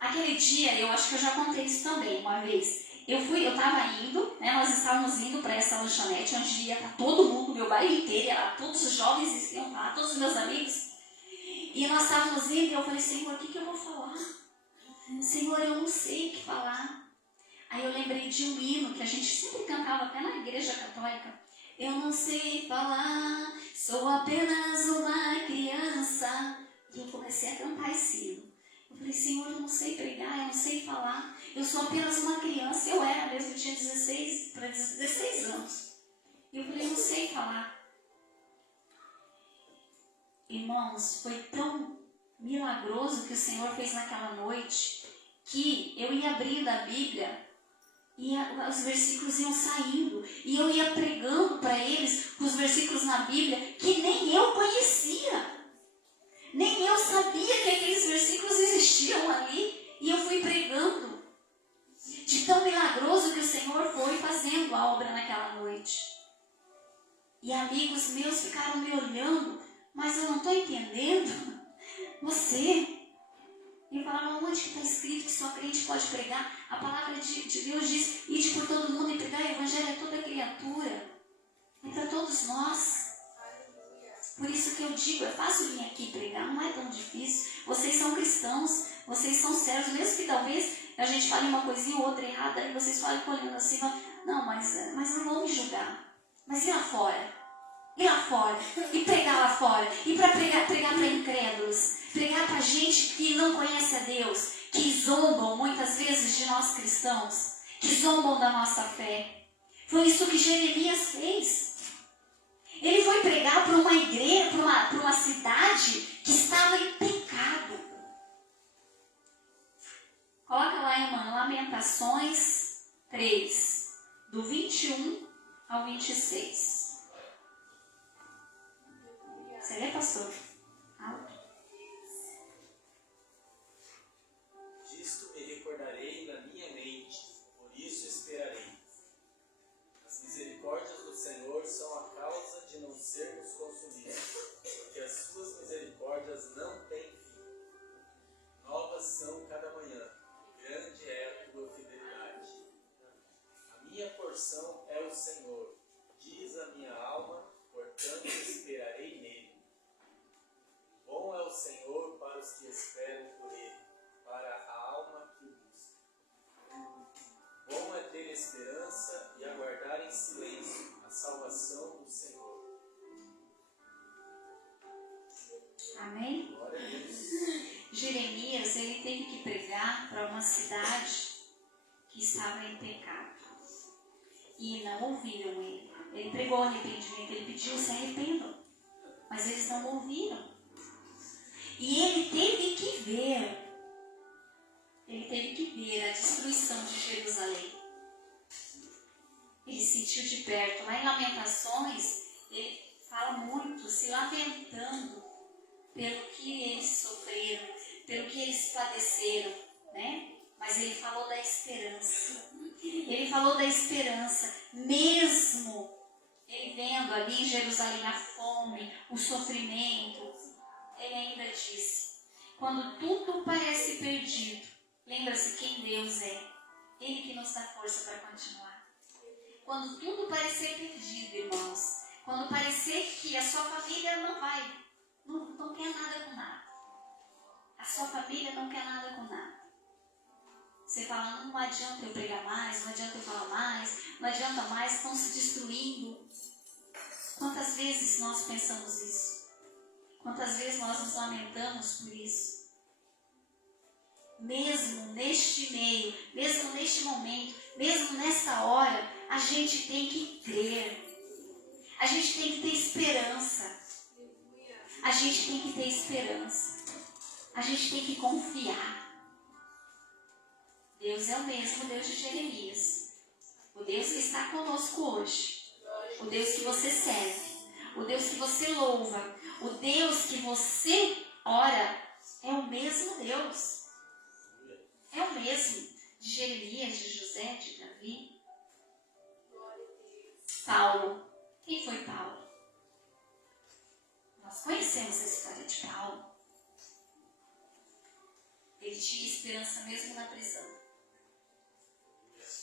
Aquele dia, eu acho que eu já contei isso também uma vez. Eu estava indo, né, nós estávamos indo para essa lanchonete, onde ia estar todo mundo, meu bairro inteiro, lá, todos os jovens iam lá, todos os meus amigos. E nós estávamos indo e eu falei, Senhor, o que eu vou falar? Senhor, eu não sei o que falar. Aí eu lembrei de um hino que a gente sempre cantava até na igreja católica. Eu não sei falar, sou apenas uma criança. E eu comecei a cantar esse hino. Eu falei, Senhor, eu não sei pregar, eu não sei falar. Eu sou apenas uma criança. Eu era mesmo, eu tinha 16 anos. E eu falei, eu não sei falar. Irmãos, foi tão milagroso que o Senhor fez naquela noite, que eu ia abrindo a Bíblia e os versículos iam saindo, e eu ia pregando para eles os versículos na Bíblia que nem eu conhecia, nem eu sabia que aqueles versículos existiam ali, e eu fui pregando, de tão milagroso que o Senhor foi fazendo a obra naquela noite. E amigos meus ficaram me olhando, mas eu não estou entendendo. Você... E eu falava, onde que está escrito que só crente pode pregar? A palavra de Deus diz, ide por todo mundo e pregar o evangelho a toda criatura. É para todos nós. Por isso que eu digo, é fácil vir aqui pregar, não é tão difícil. Vocês são cristãos, vocês são sérios, mesmo que talvez a gente fale uma coisinha ou outra errada, e vocês falem olhando assim, não, mas não vão me julgar. Mas e lá fora? Ir lá fora, e pregar lá fora, e para pregar para incrédulos, pregar para gente que não conhece a Deus, que zombam muitas vezes de nós cristãos, que zombam da nossa fé. Foi isso que Jeremias fez. Ele foi pregar para uma igreja, para uma cidade que estava em pecado. Coloca lá, irmã, Lamentações 3, do 21 ao 26. Você lê, pastor? Disto me recordarei na minha mente, por isso esperarei. As misericórdias do Senhor são a causa de não sermos consumidos, porque as suas misericórdias não têm fim. Novas são cada manhã, e grande é a tua fidelidade. A minha porção é o Senhor, diz a minha alma, portanto esperarei nele. Bom é o Senhor para os que esperam por Ele, para a alma que o busca. Bom é ter esperança e aguardar em silêncio a salvação do Senhor. Amém? Glória a Deus. Jeremias, ele teve que pregar para uma cidade que estava em pecado. E não ouviram ele. Ele pregou arrependimento, ele pediu, se arrependam. Mas eles não ouviram. E ele teve que ver a destruição de Jerusalém. Ele sentiu de perto. Lá em Lamentações, ele fala muito, se lamentando pelo que eles sofreram, pelo que eles padeceram, né? Mas ele falou da esperança. Ele falou da esperança, mesmo ele vendo ali em Jerusalém a fome, o sofrimento. Ele ainda disse, quando tudo parece perdido, lembra-se quem Deus é. Ele que nos dá força para continuar. Quando tudo parecer perdido, irmãos, quando parecer que a sua família não quer nada com nada. A sua família não quer nada com nada. Você fala, não adianta eu pregar mais, não adianta eu falar mais, não adianta mais, estão se destruindo. Quantas vezes nós pensamos isso? Quantas vezes nós nos lamentamos por isso? Mesmo neste meio, mesmo neste momento, mesmo nessa hora, a gente tem que crer. A gente tem que ter esperança. A gente tem que ter esperança. A gente tem que confiar. Deus é o mesmo Deus de Jeremias. O Deus que está conosco hoje. O Deus que você serve. O Deus que você louva. O Deus que você ora é o mesmo Deus. É o mesmo de Jeremias, de José, de Davi. Paulo. Quem foi Paulo? Nós conhecemos a história de Paulo. Ele tinha esperança mesmo na prisão.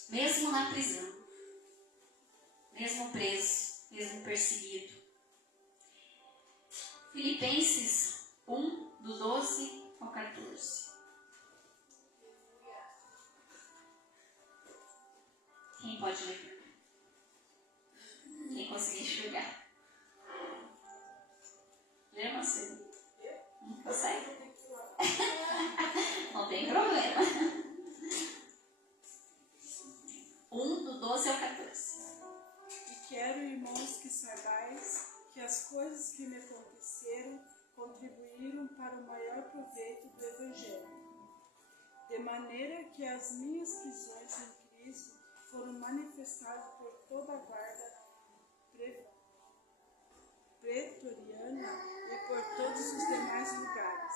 Mesmo na prisão. Mesmo preso. Mesmo perseguido. Filipenses 1, do 12 ao 14. Quem pode ler? Quem conseguir enxergar? Lê, Marcelo? Não consegue? que saibais que as coisas que me aconteceram contribuíram para o maior proveito do Evangelho, de maneira que as minhas prisões em Cristo foram manifestadas por toda a guarda pretoriana e por todos os demais lugares.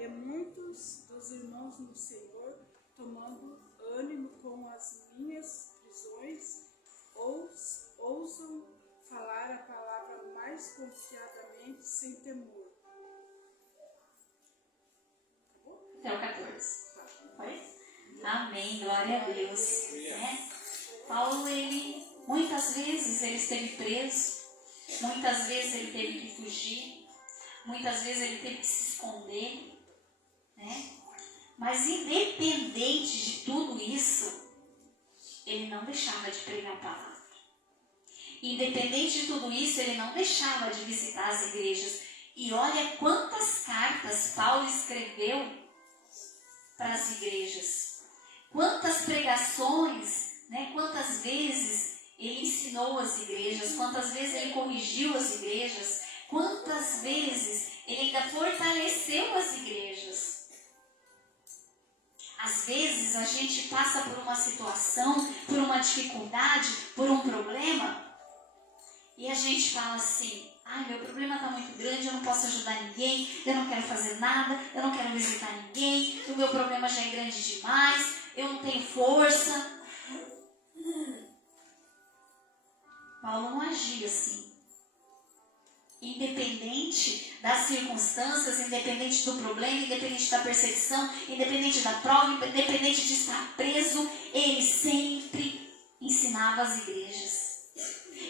E muitos dos irmãos no Senhor, tomando ânimo com as minhas prisões, ousam falar a palavra mais confiadamente, sem temor. Até o 14. Foi? Amém, glória a Deus. Né? Paulo, muitas vezes ele esteve preso, muitas vezes ele teve que fugir, muitas vezes ele teve que se esconder, né? Mas independente de tudo isso, ele não deixava de pregar a palavra. Independente de tudo isso, ele não deixava de visitar as igrejas. E olha quantas cartas Paulo escreveu para as igrejas. Quantas pregações, né? Quantas vezes ele ensinou as igrejas, quantas vezes ele corrigiu as igrejas, quantas vezes ele ainda fortaleceu as igrejas. Às vezes a gente passa por uma situação, por uma dificuldade, por um problema, e a gente fala assim: ai, meu problema está muito grande, eu não posso ajudar ninguém, eu não quero fazer nada, eu não quero visitar ninguém, o meu problema já é grande demais, eu não tenho força. Paulo não agia assim. Independente das circunstâncias, independente do problema, independente da perseguição, independente da prova, independente de estar preso, ele sempre ensinava as igrejas.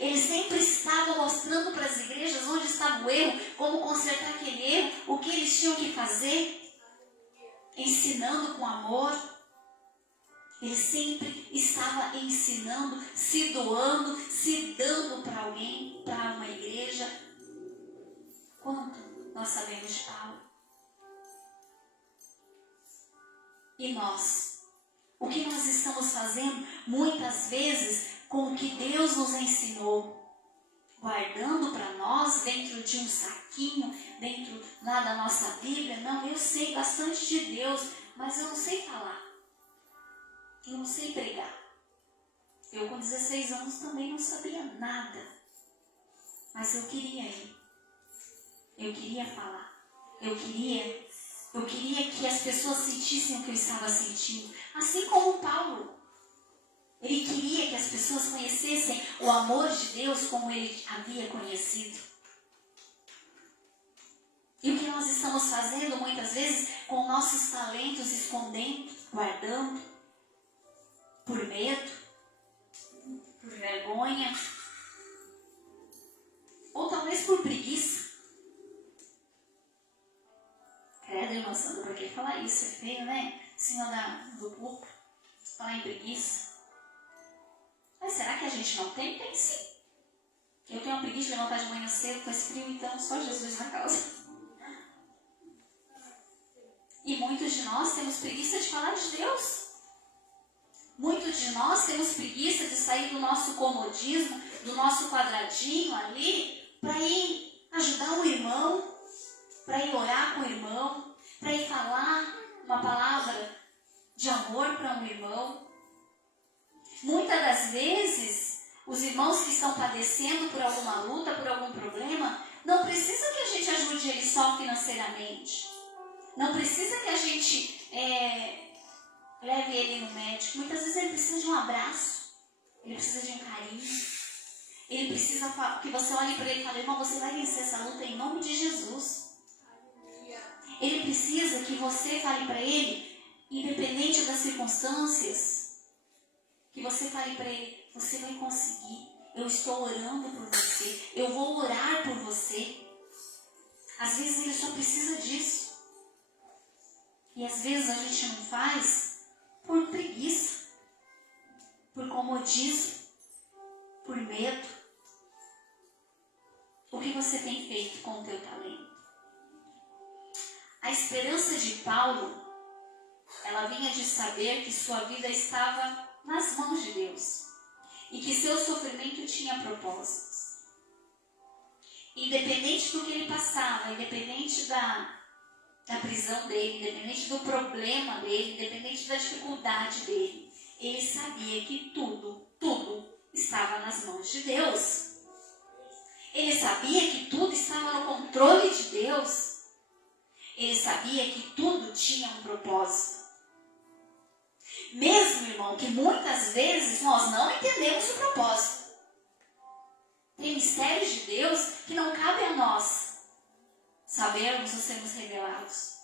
Ele sempre estava mostrando para as igrejas onde estava o erro, como consertar aquele erro, o que eles tinham que fazer, ensinando com amor. Ele sempre estava ensinando, se doando, se dando para alguém, para uma igreja. Quanto nós sabemos de Paulo? E nós? O que nós estamos fazendo muitas vezes com o que Deus nos ensinou? Guardando para nós dentro de um saquinho, dentro lá da nossa Bíblia? Não, eu sei bastante de Deus, mas eu não sei falar. Eu não sei pregar. Eu com 16 anos também não sabia nada. Mas eu queria ir. Eu queria falar. Eu queria que as pessoas sentissem o que eu estava sentindo. Assim como Paulo. Ele queria que as pessoas conhecessem o amor de Deus como ele havia conhecido. E o que nós estamos fazendo muitas vezes com nossos talentos escondendo, guardando, por medo, por vergonha, ou talvez por preguiça. Credo, irmã Sandra, por que falar isso? É feio, né? Em cima do púlpito, falar em preguiça. Mas será que a gente não tem? Tem sim. Eu tenho uma preguiça de levantar de manhã cedo, faz frio, então só Jesus na causa. E muitos de nós temos preguiça de falar de Deus. Muitos de nós temos preguiça de sair do nosso comodismo, do nosso quadradinho ali, para ir ajudar o irmão, para ir orar com o irmão, para ir falar uma palavra de amor para um irmão. Muitas das vezes, os irmãos que estão padecendo por alguma luta, por algum problema, não precisa que a gente ajude eles só financeiramente. Não precisa que a gente leve ele no médico. Muitas vezes ele precisa de um abraço. Ele precisa de um carinho. Ele precisa que você olhe para ele e fale: irmão, você vai vencer essa luta em nome de Jesus. Ele precisa que você fale para ele, independente das circunstâncias, que você fale para ele: você vai conseguir. Eu estou orando por você. Eu vou orar por você. Às vezes ele só precisa disso. E às vezes a gente não faz por preguiça, por comodismo, por medo. O que você tem feito com o teu talento? A esperança de Paulo, ela vinha de saber que sua vida estava nas mãos de Deus. e que seu sofrimento tinha propósitos. Independente do que ele passava, independente da prisão dele, independente do problema dele, independente da dificuldade dele, ele sabia que tudo estava nas mãos de Deus. Ele sabia que tudo estava no controle de Deus. Ele sabia que tudo tinha um propósito. Mesmo, irmão, que muitas vezes nós não entendemos o propósito. Tem mistérios de Deus que não cabem a nós sabermos ou sermos revelados.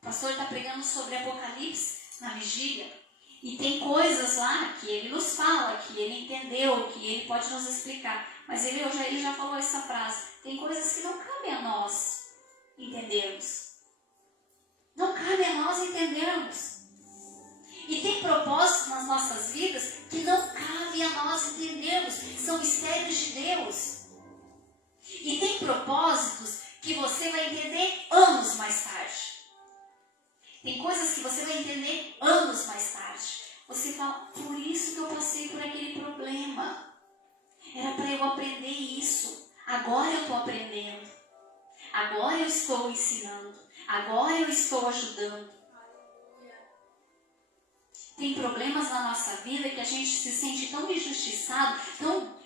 O pastor está pregando sobre Apocalipse na vigília. E tem coisas lá que ele nos fala, que ele entendeu, que ele pode nos explicar. Mas ele já falou essa frase. Tem coisas que não cabem a nós entendermos. Não cabe a nós entendermos. E tem propósitos nas nossas vidas que não cabe a nós entendermos. São mistérios de Deus. E tem propósitos que você vai entender anos mais tarde. Tem coisas que você vai entender anos mais tarde. Você fala, por isso que eu passei por aquele problema. Era para eu aprender isso. Agora eu estou aprendendo. Agora eu estou ensinando. Agora eu estou ajudando. Tem problemas na nossa vida que a gente se sente tão injustiçado, tão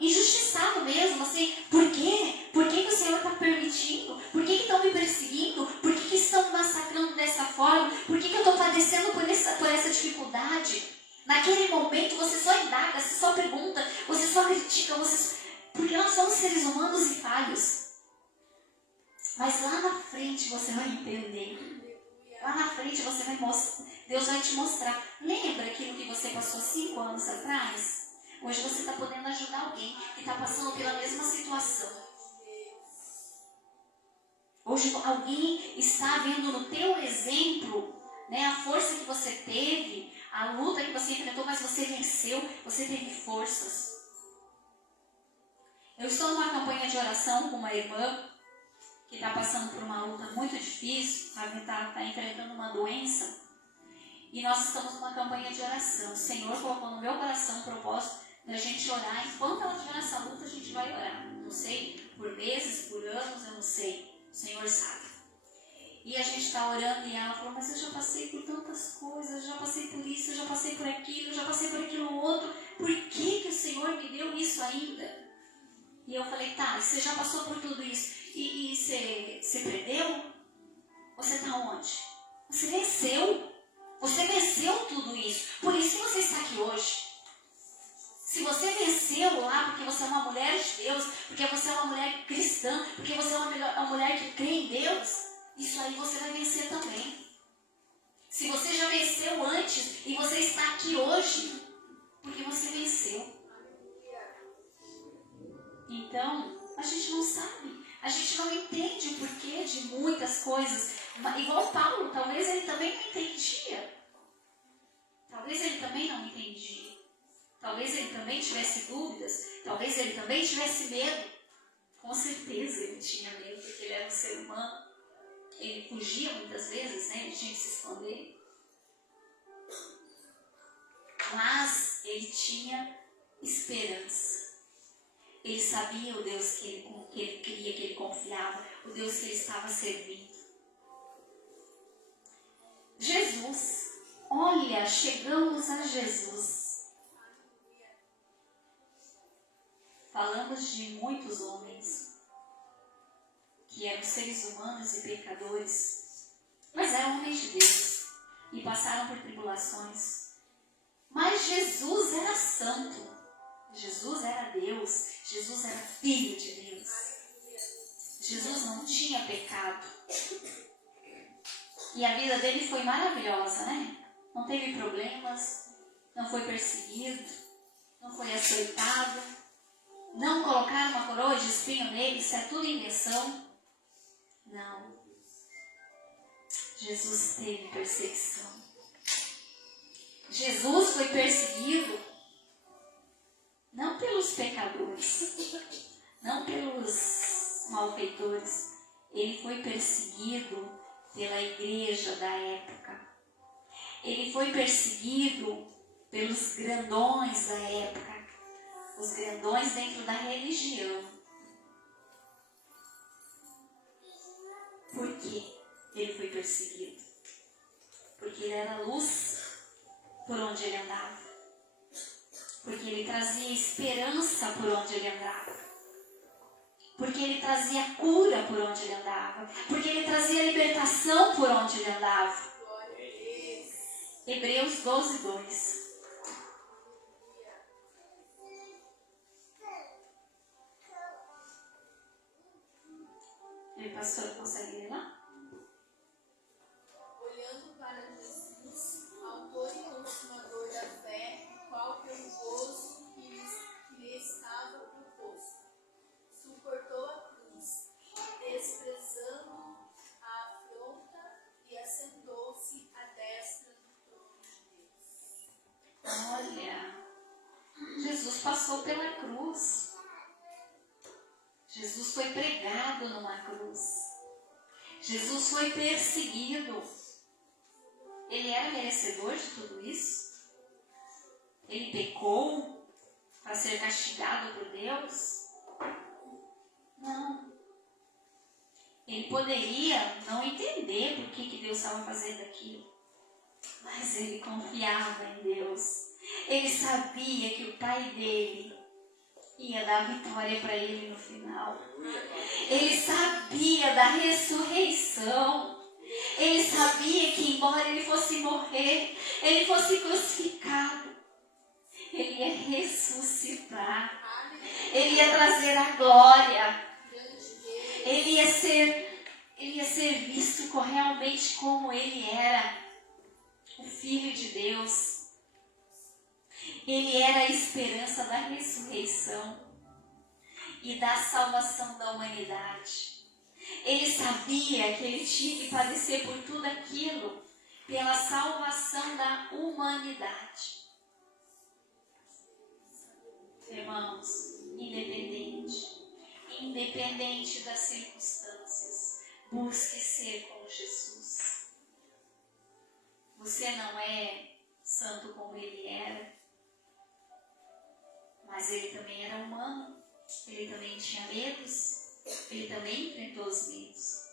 injustiçado mesmo, assim, por quê? Por que o Senhor está permitindo? Por que estão me perseguindo? Por que estão me massacrando dessa forma? Por que eu estou padecendo por essa dificuldade? Naquele momento você só indaga, você só pergunta, você só critica, porque nós somos seres humanos e falhos. Mas lá na frente você vai entender. Lá na frente você vai mostrar, Deus vai te mostrar. Lembra aquilo que você passou 5 anos atrás? Hoje você está podendo ajudar alguém que está passando pela mesma situação. Hoje alguém está vendo no teu exemplo, né, a força que você teve, a luta que você enfrentou, mas você venceu, você teve forças. Eu estou numa campanha de oração com uma irmã que está passando por uma luta muito difícil, está enfrentando uma doença. E nós estamos numa campanha de oração. O Senhor colocou no meu coração o propósito da gente orar. Enquanto ela estiver nessa luta, a gente vai orar. Não sei, por meses, por anos, eu não sei. O Senhor sabe. E a gente está orando e ela falou, mas eu já passei por tantas coisas, eu já passei por isso, eu já passei por aquilo, eu já passei por aquilo outro. Por que o Senhor me deu isso ainda? E eu falei, tá, você já passou por tudo isso. E você perdeu? Você está onde? Você venceu. Você venceu tudo isso. Por isso que você está aqui hoje. Se você venceu lá porque você é uma mulher de Deus, porque você é uma mulher cristã, porque você é uma mulher que crê em Deus, isso aí você vai vencer também. Se você já venceu antes e você está aqui hoje, porque você venceu. Então, a gente não sabe. A gente não entende o porquê de muitas coisas. Igual Paulo, talvez ele também não entendia. Talvez ele também não entendia. Talvez ele também tivesse dúvidas. Talvez ele também tivesse medo. Com certeza ele tinha medo, porque ele era um ser humano. Ele fugia muitas vezes, né? Ele tinha que se esconder. Mas ele tinha esperança. Ele sabia o Deus que ele queria, que ele confiava, o Deus que ele estava servindo. Jesus, olha, chegamos a Jesus. Falamos de muitos homens que eram seres humanos e pecadores, mas eram homens de Deus e passaram por tribulações. Mas Jesus era santo. Jesus era Deus, Jesus era filho de Deus. Jesus não tinha pecado. E a vida dele foi maravilhosa, né? Não teve problemas, não foi perseguido, não foi açoitado, não colocaram uma coroa de espinho nele, isso é tudo invenção. Não. Jesus teve perseguição. Jesus foi perseguido não pelos pecadores, não pelos malfeitores. Ele foi perseguido pela igreja da época. Ele foi perseguido pelos grandões da época, os grandões dentro da religião. Por quê ele foi perseguido? Porque ele era luz por onde ele andava. Porque ele trazia esperança por onde ele andava. Porque ele trazia cura por onde ele andava. Porque ele trazia libertação por onde ele andava. Hebreus 12, 2. O pastor consegue ler lá? Olhando para Jesus, autor e consumador da fé, qual pelo gozo que lhe estava proposto, suportou a cruz, desprezando a afronta, e assentou-se à destra do trono de Deus. Olha, Jesus passou pela cruz. Jesus foi pregado numa cruz. Jesus foi perseguido. Ele era merecedor de tudo isso? Ele pecou para ser castigado por Deus? Não. Ele poderia não entender por que Deus estava fazendo aquilo. Mas ele confiava em Deus. Ele sabia que o Pai dele ia dar vitória para ele no final. Ele sabia da ressurreição. Ele sabia que embora ele fosse morrer, ele fosse crucificado, ele ia ressuscitar. Ele ia trazer a glória. Ele ia ser visto realmente como ele era, o Filho de Deus. Ele era a esperança da ressurreição e da salvação da humanidade. Ele sabia que ele tinha que padecer por tudo aquilo, pela salvação da humanidade. Irmãos, independente das circunstâncias, busque ser como Jesus. Você não é santo como ele era, mas ele também era humano, ele também tinha medos, ele também enfrentou os medos.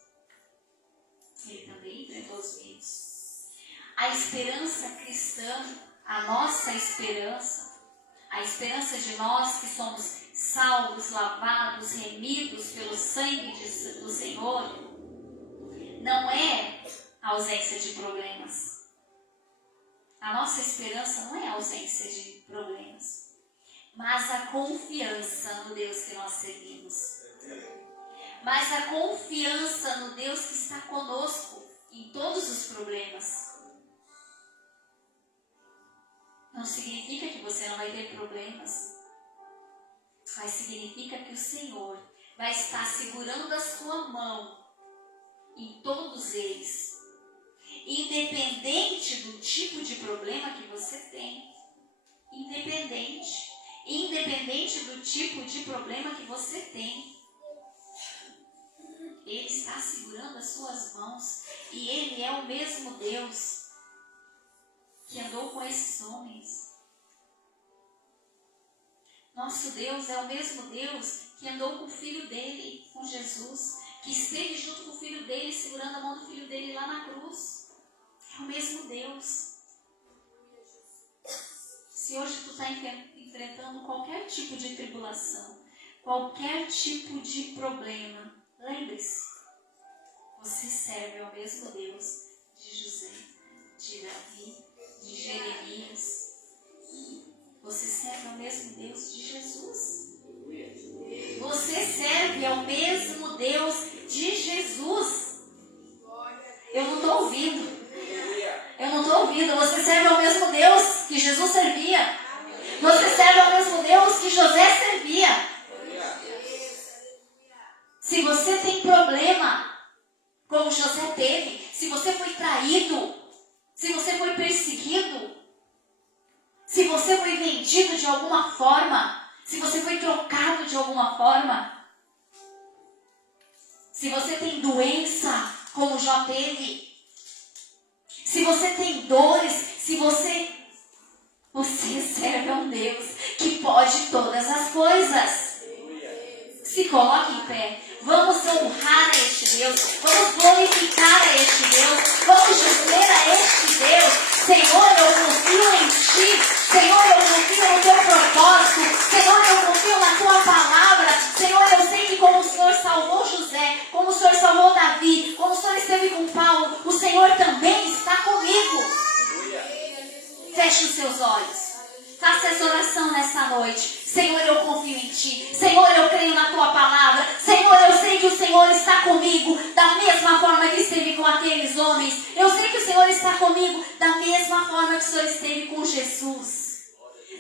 A esperança cristã, a nossa esperança, a esperança de nós que somos salvos, lavados, remidos pelo sangue do Senhor, não é a ausência de problemas. A nossa esperança não é a ausência de problemas, mas a confiança no Deus que nós servimos. Mas a confiança no Deus que está conosco em todos os problemas. Não significa que você não vai ter problemas, mas significa que o Senhor vai estar segurando a sua mão em todos eles, independente do tipo de problema que você tem. Independente do tipo de problema que você tem, Ele está segurando as suas mãos, e Ele é o mesmo Deus que andou com esses homens. Nosso Deus é o mesmo Deus que andou com o Filho dele, com Jesus, que esteve junto com o Filho dele, segurando a mão do Filho dele lá na cruz. É o mesmo Deus. Se hoje tu está enfrentando qualquer tipo de tribulação, qualquer tipo de problema, lembre-se, você serve ao mesmo Deus de José, de Davi, de Jeremias. Você serve ao mesmo Deus de Jesus. Você serve ao mesmo Deus de Jesus. Eu não estou ouvindo. Você serve ao mesmo Deus que Jesus servia. Você serve ao mesmo Deus que José servia. Se você tem problema, como José teve, se você foi traído, se você foi perseguido, se você foi vendido de alguma forma, se você foi trocado de alguma forma, se você tem doença, como Jó teve, se você tem dores, se você Você serve a um Deus que pode todas as coisas. Se coloque em pé. Vamos honrar a este Deus. Vamos glorificar a este Deus. Vamos dizer a este Deus: Senhor, eu confio em Ti. Senhor, eu confio no Teu propósito. Senhor, eu confio na Tua palavra. Senhor, eu sei que como o Senhor salvou José, como o Senhor salvou Davi, como o Senhor esteve com Paulo, o Senhor também está comigo. Feche os seus olhos. Faça essa oração nessa noite. Senhor, eu confio em Ti. Senhor, eu creio na Tua palavra. Senhor, eu sei que o Senhor está comigo da mesma forma que esteve com aqueles homens. Eu sei que o Senhor está comigo da mesma forma que o Senhor esteve com Jesus.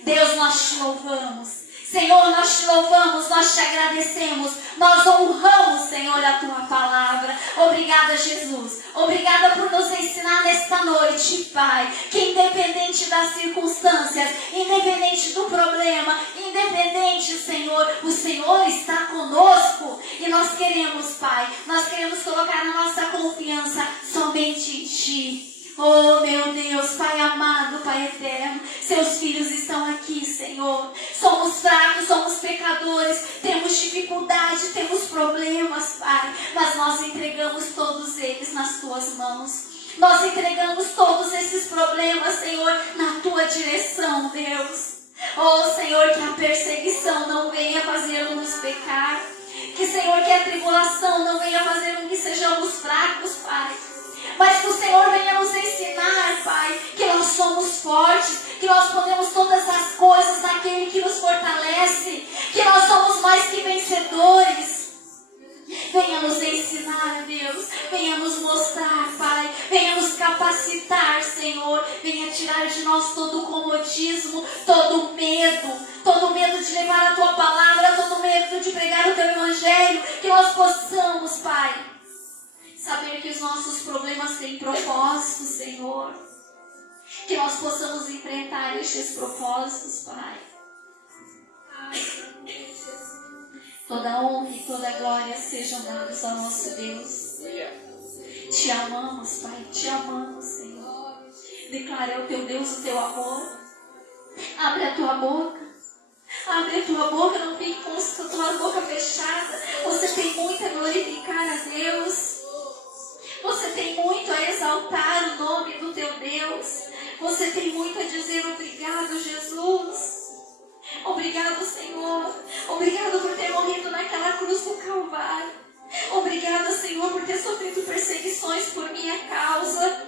Deus, nós Te louvamos. Senhor, nós Te louvamos, nós Te agradecemos, nós honramos, Senhor, a Tua palavra. Obrigada, Jesus. Obrigada por nos ensinar nesta noite, Pai, que independente das circunstâncias, independente do problema, independente, Senhor, o Senhor está conosco. E nós queremos, Pai, nós queremos colocar a nossa confiança somente em Ti. Oh, meu Deus, Pai amado, Pai eterno, Seus filhos estão aqui, Senhor. Somos fracos, somos pecadores, temos dificuldade, temos problemas, Pai, mas nós entregamos todos eles nas Tuas mãos. Nós entregamos todos esses problemas, Senhor, na Tua direção, Deus. Oh, Senhor, que a perseguição não venha fazer-nos pecar. Que, Senhor, que a tribulação não venha fazer com que sejamos fracos, Pai. Mas que o Senhor venha nos ensinar, Pai, que nós somos fortes, que nós podemos todas as coisas naquele que nos fortalece, que nós somos mais que vencedores. Venha nos ensinar, Deus, venha nos mostrar, Pai, venha nos capacitar, Senhor, venha tirar de nós todo o comodismo, todo o medo de levar a Tua palavra, todo o medo de pregar o Teu evangelho, que nós possamos, Pai, saber que os nossos problemas têm propósito, Senhor. Que nós possamos enfrentar estes propósitos, Pai. Toda honra e toda glória sejam dados ao nosso Deus. Te amamos, Pai, Te amamos, Senhor. Declara ao Teu Deus o Teu amor. Abre a Tua boca. Abre a Tua boca, não fique com a Tua boca fechada. Você tem muito a glorificar a Deus. Você tem muito a exaltar o nome do Teu Deus. Você tem muito a dizer obrigado, Jesus. Obrigado, Senhor. Obrigado por ter morrido naquela cruz do Calvário. Obrigada, Senhor, por ter sofrido perseguições por minha causa.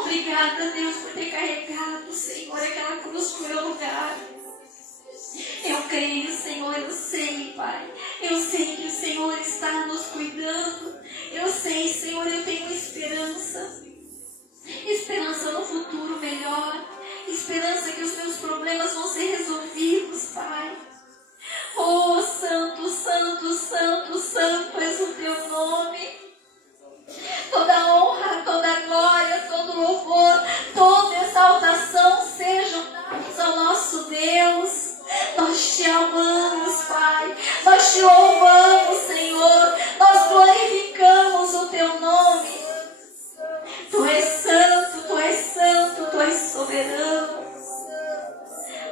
Obrigada, Deus, por ter carregado, Senhor, aquela cruz por meu lugar. Eu creio, Senhor, eu sei, Pai. Eu sei que o Senhor está nos cuidando. Eu sei, Senhor, eu tenho esperança. Esperança no futuro melhor. Esperança que os meus problemas vão ser resolvidos, Pai. Oh, Santo, Santo, Santo, Santo és o Teu nome. Toda honra, toda glória, todo louvor, toda exaltação sejam dados ao nosso Deus. Nós Te amamos, Pai. Nós Te louvamos, Senhor. Nós glorificamos o Teu nome. Tu és santo, Tu és santo, Tu és soberano.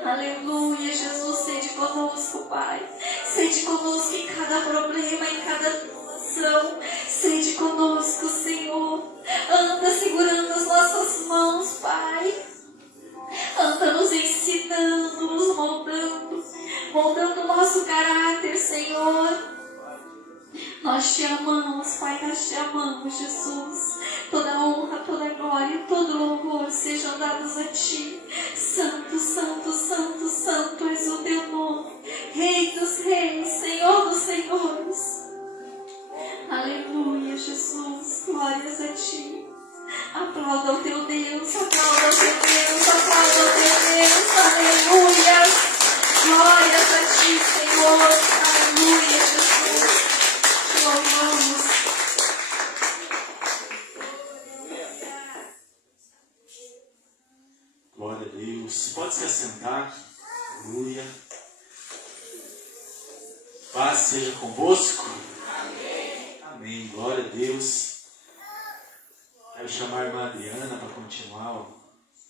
Aleluia, Jesus, sede conosco, Pai. Sede conosco em cada problema, em cada tribulação. Sede conosco, Senhor. Anda segurando as nossas mãos, Pai. Anda nos ensinando, nos moldando o nosso caráter, Senhor. Nós Te amamos, Pai, nós Te amamos, Jesus. Toda honra, toda glória, todo louvor sejam dados a Ti. Santo, Santo, Santo, Santo és o Teu nome. Rei dos reis, Senhor dos senhores. Aleluia, Jesus. Glórias a Ti. Aplauda o Teu Deus, aplauda o Teu Deus, aplauda o Teu Deus. Aleluia. Glórias a Ti, Senhor. Aleluia, Jesus. Te louvamos. Glória a Deus. Pode se assentar. Aleluia. Paz seja convosco. Amém. Amém. Glória a Deus. Quero chamar a irmã Adriana para continuar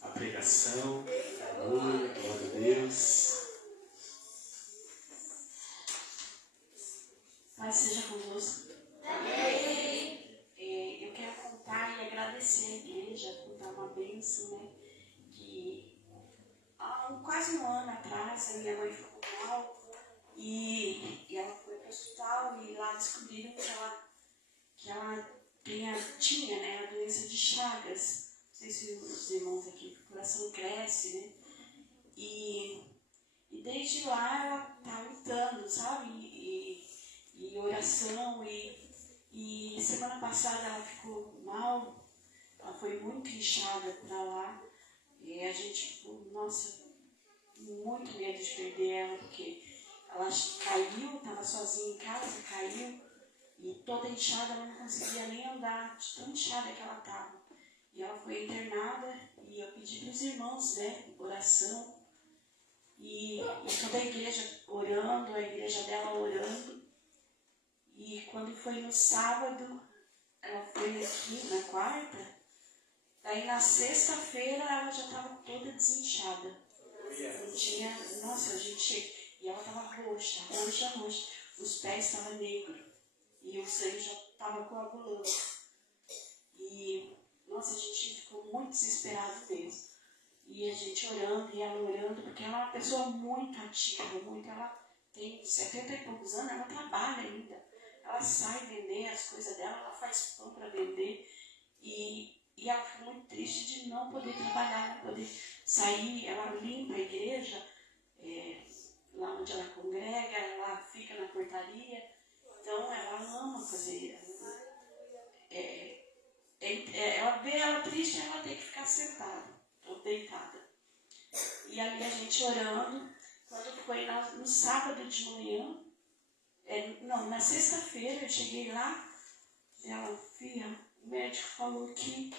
a pregação. Aleluia, glória a Deus. Paz seja convosco. Eu quero contar e agradecer à igreja, contar uma bênção, né? Que há quase um ano atrás a minha mãe ficou mal e ela foi para o hospital e lá descobriram que ela tinha, né, a doença de Chagas. Não sei se os irmãos aqui, o coração cresce, né? E desde lá ela está lutando, sabe? E oração, e semana passada ela ficou mal, ela foi muito inchada para lá, e a gente ficou, nossa, muito medo de perder ela, porque ela caiu, estava sozinha em casa, caiu, e toda inchada, ela não conseguia nem andar, de tão inchada que ela estava. E ela foi internada, e eu pedi para os irmãos, né, oração, e toda a igreja orando, a igreja dela orando. E quando foi no sábado, ela foi aqui na quarta, daí na sexta-feira ela já estava toda desinchada. Não tinha, nossa, a gente, e ela estava roxa. Os pés estavam negros e o sangue já estava coagulando. E, nossa, a gente ficou muito desesperado mesmo. E a gente orando e ela orando, porque ela é uma pessoa muito ativa, ela tem 70 e poucos anos, ela trabalha ainda. Ela sai vender as coisas dela, ela faz pão para vender. E ela ficou muito triste de não poder trabalhar, não poder sair. Ela limpa a igreja, lá onde ela congrega, ela fica na portaria. Então, ela ama fazer. Ela vê ela triste, ela tem que ficar sentada, ou deitada. E ali a gente orando, quando foi no sábado de manhã, na sexta-feira eu cheguei lá, e ela, filha, o médico falou que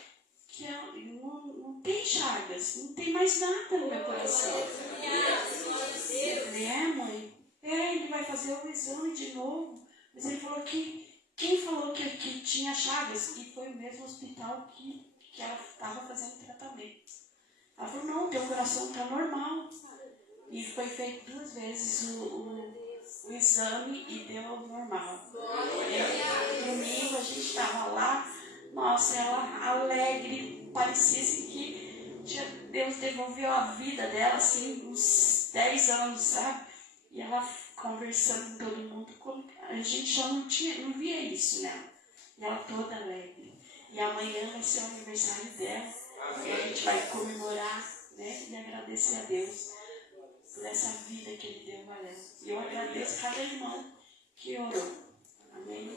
não tem chagas, não tem mais nada no meu coração. Eu falei, mãe? Ele vai fazer o exame de novo. Mas ele falou que, quem falou que tinha chagas? E foi o mesmo hospital que ela estava fazendo tratamento. Ela falou, não, teu coração está normal. E foi feito 2 vezes o exame e deu normal. Domingo a gente estava lá, nossa, ela alegre, parecia assim que Deus devolveu a vida dela, assim, uns 10 anos, sabe? E ela conversando com todo mundo, a gente já não via isso nela. E ela toda alegre. E amanhã vai ser o aniversário dela, e a gente vai comemorar, né, e agradecer a Deus por essa vida que Ele deu a ela. E eu agradeço cada irmão que orou. Amém?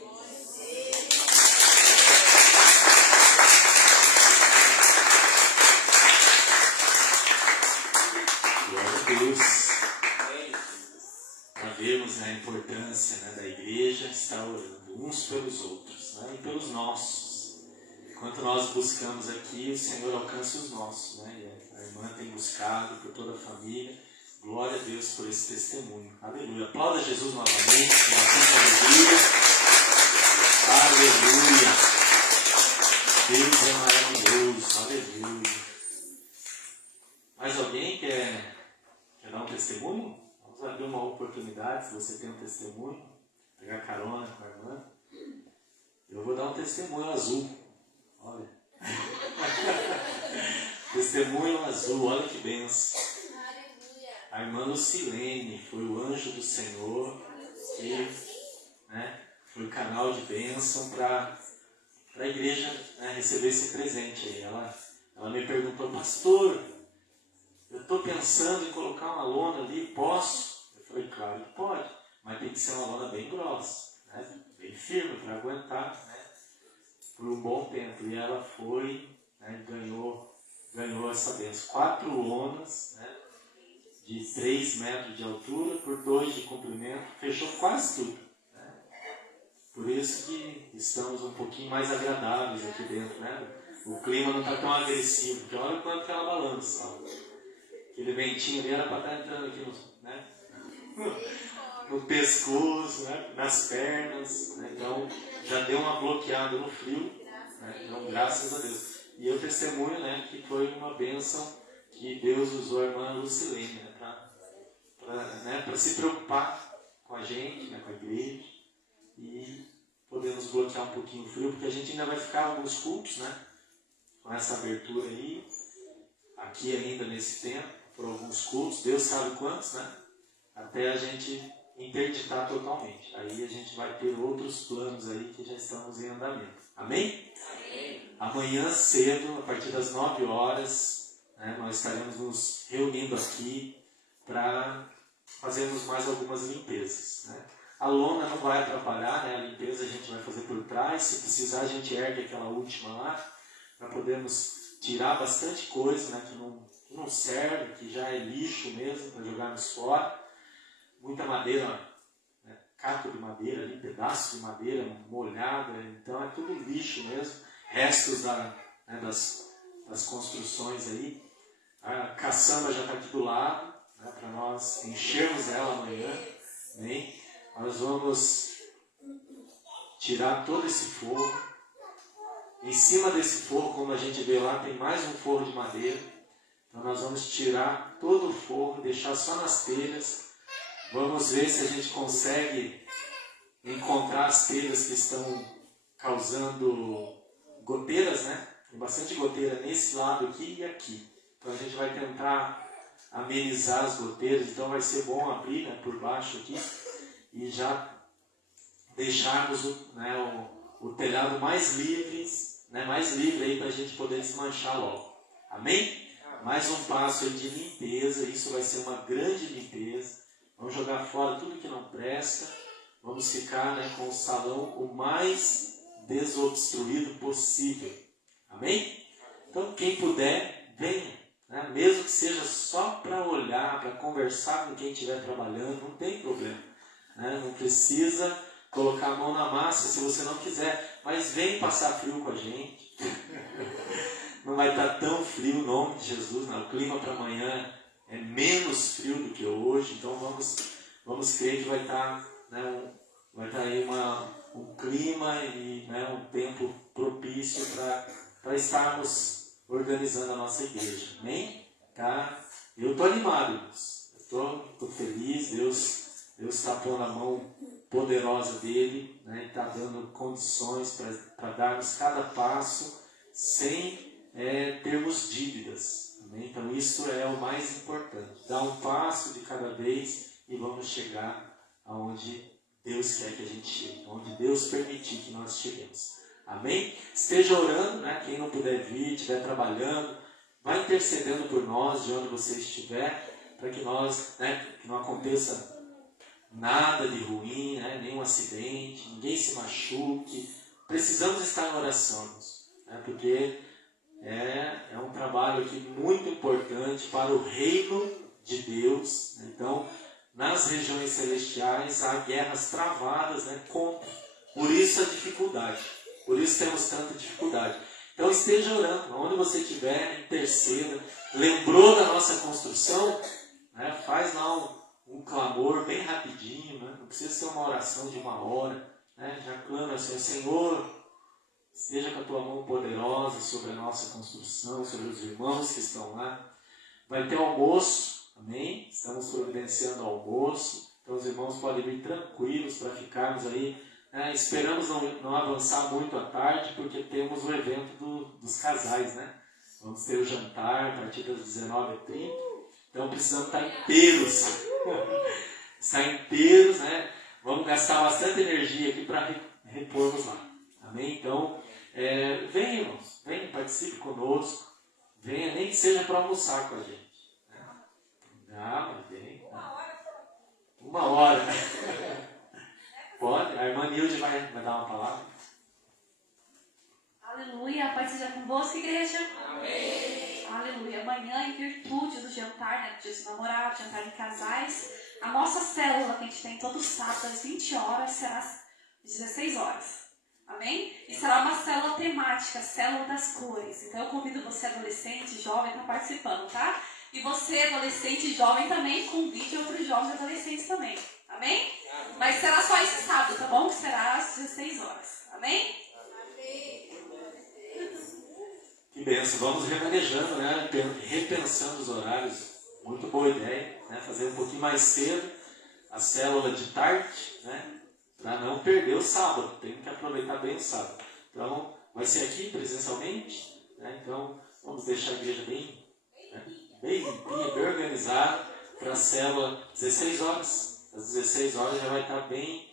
Glória a Deus. Sabemos a importância, né, da igreja estar orando uns pelos outros, né, e pelos nossos. Enquanto nós buscamos aqui, o Senhor alcança os nossos, né, e a irmã tem buscado por toda a família. Glória a Deus por esse testemunho. Aleluia. Aplauda Jesus novamente. Alegria. Aleluia. Deus é maravilhoso. Aleluia. Mais alguém quer dar um testemunho? Vamos abrir uma oportunidade, se você tem um testemunho. Pegar carona com a irmã. Eu vou dar um testemunho azul. Olha. Testemunho azul. Olha que benção. A irmã Lucilene foi o anjo do Senhor que, né, foi o canal de bênção para a igreja, né, receber esse presente aí. Ela me perguntou, pastor, eu estou pensando em colocar uma lona ali, posso? Eu falei, claro que pode, mas tem que ser uma lona bem grossa, né, bem firme para aguentar, né, por um bom tempo. E ela foi, né, ganhou essa bênção. 4 lonas, né, de 3 metros de altura por 2 de comprimento, fechou quase tudo, né? Por isso que estamos um pouquinho mais agradáveis aqui dentro, né? O clima não está tão agressivo, porque olha o quanto que ela balança. Ó. Aquele ventinho ali era para estar entrando aqui no pescoço, né? Nas pernas, né? Então já deu uma bloqueada no frio, né? Então graças a Deus. E eu testemunho, né, que foi uma bênção que Deus usou a irmã Lucilene, né, para se preocupar com a gente, né, com a igreja, e podemos bloquear um pouquinho o frio, porque a gente ainda vai ficar alguns cultos, né, com essa abertura aí, aqui ainda nesse tempo, por alguns cultos, Deus sabe quantos, né, até a gente interditar totalmente. Aí a gente vai ter outros planos aí que já estamos em andamento. Amém? Amém. Amanhã cedo, a partir das 9 horas, né, nós estaremos nos reunindo aqui para fazermos mais algumas limpezas, né? A lona não vai atrapalhar, né? A limpeza a gente vai fazer por trás. Se precisar, a gente ergue aquela última lá, para podermos tirar bastante coisa, né, que não serve, que já é lixo mesmo, para jogarmos fora. Muita madeira, né, caco de madeira ali, pedaço de madeira molhada, então é tudo lixo mesmo, restos das construções aí. A caçamba já está aqui do lado, né, para nós enchermos ela amanhã. Né? Nós vamos tirar todo esse forro. Em cima desse forro, como a gente vê lá, tem mais um forro de madeira. Então nós vamos tirar todo o forro, deixar só nas telhas. Vamos ver se a gente consegue encontrar as telhas que estão causando goteiras, né? Tem bastante goteira nesse lado aqui e aqui. Então a gente vai tentar amenizar as goteiras. Então vai ser bom abrir, né, por baixo aqui e já deixarmos o telhado mais livre aí para a gente poder desmanchar logo. Amém? Mais um passo aí de limpeza. Isso vai ser uma grande limpeza. Vamos jogar fora tudo que não presta. Vamos ficar, né, com o salão o mais desobstruído possível. Amém? Então, quem puder, venha. Né? Mesmo que seja só para olhar, para conversar com quem estiver trabalhando, não tem problema. Né? Não precisa colocar a mão na massa se você não quiser. Mas vem passar frio com a gente. Não vai estar tão frio, em nome de Jesus. Não. O clima para amanhã é menos frio do que hoje, então vamos crer que vai estar, né, vai estar aí um clima e, né, um tempo propício para estarmos organizando a nossa igreja. Amém? Tá? Eu estou animado, irmãos. Estou feliz. Deus está pondo a mão poderosa dele, né, e está dando condições para darmos cada passo sem termos dívidas. Então isso é o mais importante. Dar um passo de cada vez e vamos chegar aonde Deus quer que a gente chegue, onde Deus permitir que nós cheguemos. Amém? Esteja orando, né? Quem não puder vir, estiver trabalhando, vai intercedendo por nós de onde você estiver, para que nós, né, que não aconteça nada de ruim, né, nenhum acidente, ninguém se machuque. Precisamos estar em oração, né, porque é um trabalho aqui muito importante para o reino de Deus. Então, nas regiões celestiais há guerras travadas, né, contra. Por isso a dificuldade. Por isso temos tanta dificuldade. Então esteja orando. Onde você estiver, interceda. Lembrou da nossa construção? Né, faz lá um clamor bem rapidinho. Né, não precisa ser uma oração de 1 hora. Né, já clama assim, Senhor, esteja com a tua mão poderosa sobre a nossa construção, sobre os irmãos que estão lá. Vai ter almoço, amém? Estamos providenciando almoço, então os irmãos podem vir tranquilos para ficarmos aí. Né? Esperamos não avançar muito à tarde, porque temos o evento dos casais, né? Vamos ter o jantar a partir das 19h30, então precisamos estar inteiros. Estar inteiros, né? Vamos gastar bastante energia aqui para repormos lá. Amém? Então, venha, irmãos, venha, participe conosco, venha, nem que seja para almoçar com a gente. Não, mas vem. 1 hora. Pode, a irmã Nilde vai dar uma palavra. Aleluia, a paz seja convosco, igreja. Amém. Aleluia. Amanhã, em virtude do jantar, né, do dia dos namorados, jantar de casais, a nossa célula que a gente tem todo sábado às 20 horas será às 16 horas. Amém? E será uma célula temática, célula das cores. Então eu convido você, adolescente, jovem, para participando, tá? E você, adolescente e jovem também, convide outros jovens e adolescentes também. Amém? Mas será só esse sábado, tá bom? Que será às 16 horas. Amém? Que bênção. vamos remanejando, né? Repensando os horários. Muito boa ideia, né? Fazer um pouquinho mais cedo a célula de tarde, né? Para não perder o sábado. Tem que aproveitar bem o sábado. Então, vai ser aqui presencialmente, né? Então, vamos deixar a igreja bem limpinha, bem organizada para a célula 16 horas. Às 16 horas já vai estar bem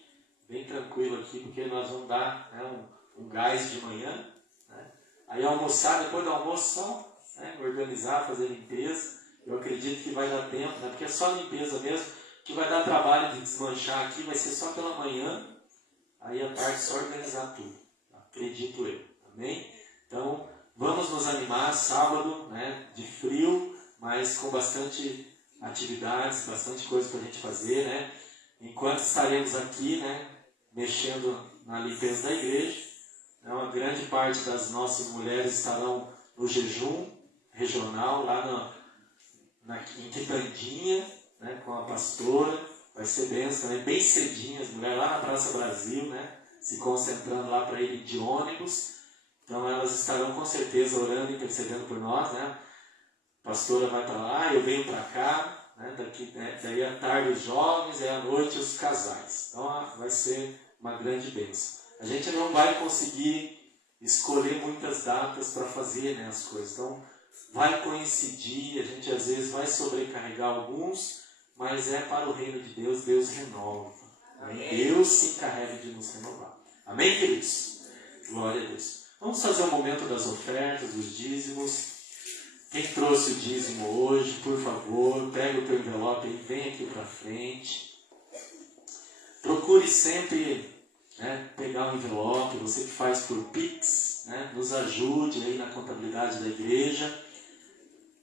tranquilo aqui, porque nós vamos dar, né, um gás de manhã, né? Aí almoçar, depois do almoço só, né, organizar, fazer limpeza. Eu acredito que vai dar tempo, né, porque é só limpeza mesmo, que vai dar trabalho de desmanchar aqui, vai ser só pela manhã, aí à tarde só organizar tudo, acredito eu, amém? Então, vamos nos animar sábado, né, de frio, mas com bastante atividades, bastante coisa para a gente fazer, né? Enquanto estaremos aqui, né, mexendo na limpeza da igreja, né, uma grande parte das nossas mulheres estarão no jejum regional, lá em Quitandinha, né, com a pastora. Vai ser bênção também, bem cedinho, as mulheres lá na Praça Brasil, né, se concentrando lá para ir de ônibus. Então elas estarão com certeza orando e intercedendo por nós, né? A pastora vai para lá, eu venho para cá, né? Daí à tarde os jovens e à noite os casais. Então vai ser uma grande bênção. A gente não vai conseguir escolher muitas datas para fazer, né, as coisas. Então vai coincidir, a gente às vezes vai sobrecarregar alguns, mas é para o reino de Deus, Deus renova. Amém? Deus se encarrega de nos renovar. Amém, queridos? Glória a Deus. Vamos fazer um momento das ofertas, dos dízimos. Quem trouxe o dízimo hoje, por favor, pega o teu envelope e vem aqui para frente. Procure sempre, né, pegar um envelope, você que faz por Pix, né, nos ajude aí na contabilidade da igreja.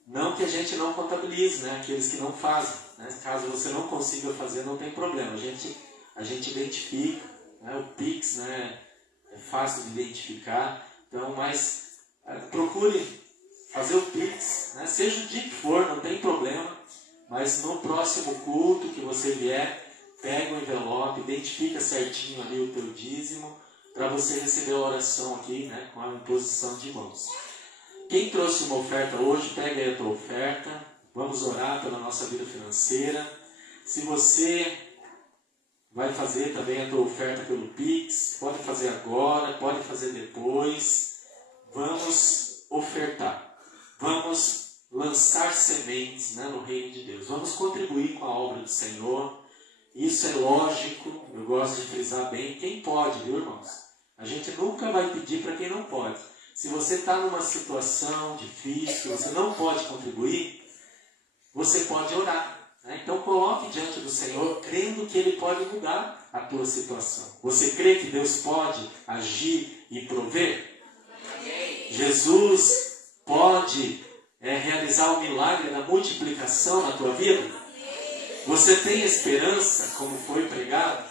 Não que a gente não contabilize, né, aqueles que não fazem, né, caso você não consiga fazer, não tem problema, a gente identifica, né, o Pix, né, é fácil de identificar, então, mas procure fazer o Pix, né, seja o dia que for, não tem problema, mas no próximo culto que você vier, pega o envelope, identifica certinho ali o teu dízimo, para você receber a oração aqui, né, com a imposição de mãos. Quem trouxe uma oferta hoje, pega aí a tua oferta, vamos orar pela nossa vida financeira. Se você vai fazer também a tua oferta pelo Pix, pode fazer agora, pode fazer depois. Vamos ofertar, vamos lançar sementes, né, no reino de Deus. Vamos contribuir com a obra do Senhor. Isso é lógico, eu gosto de frisar bem. Quem pode, viu, irmãos? A gente nunca vai pedir para quem não pode. Se você está numa situação difícil, você não pode contribuir, você pode orar, né? Então coloque diante do Senhor, crendo que Ele pode mudar a tua situação. Você crê que Deus pode agir e prover? Jesus pode realizar o milagre da multiplicação na tua vida? Você tem esperança, como foi pregado?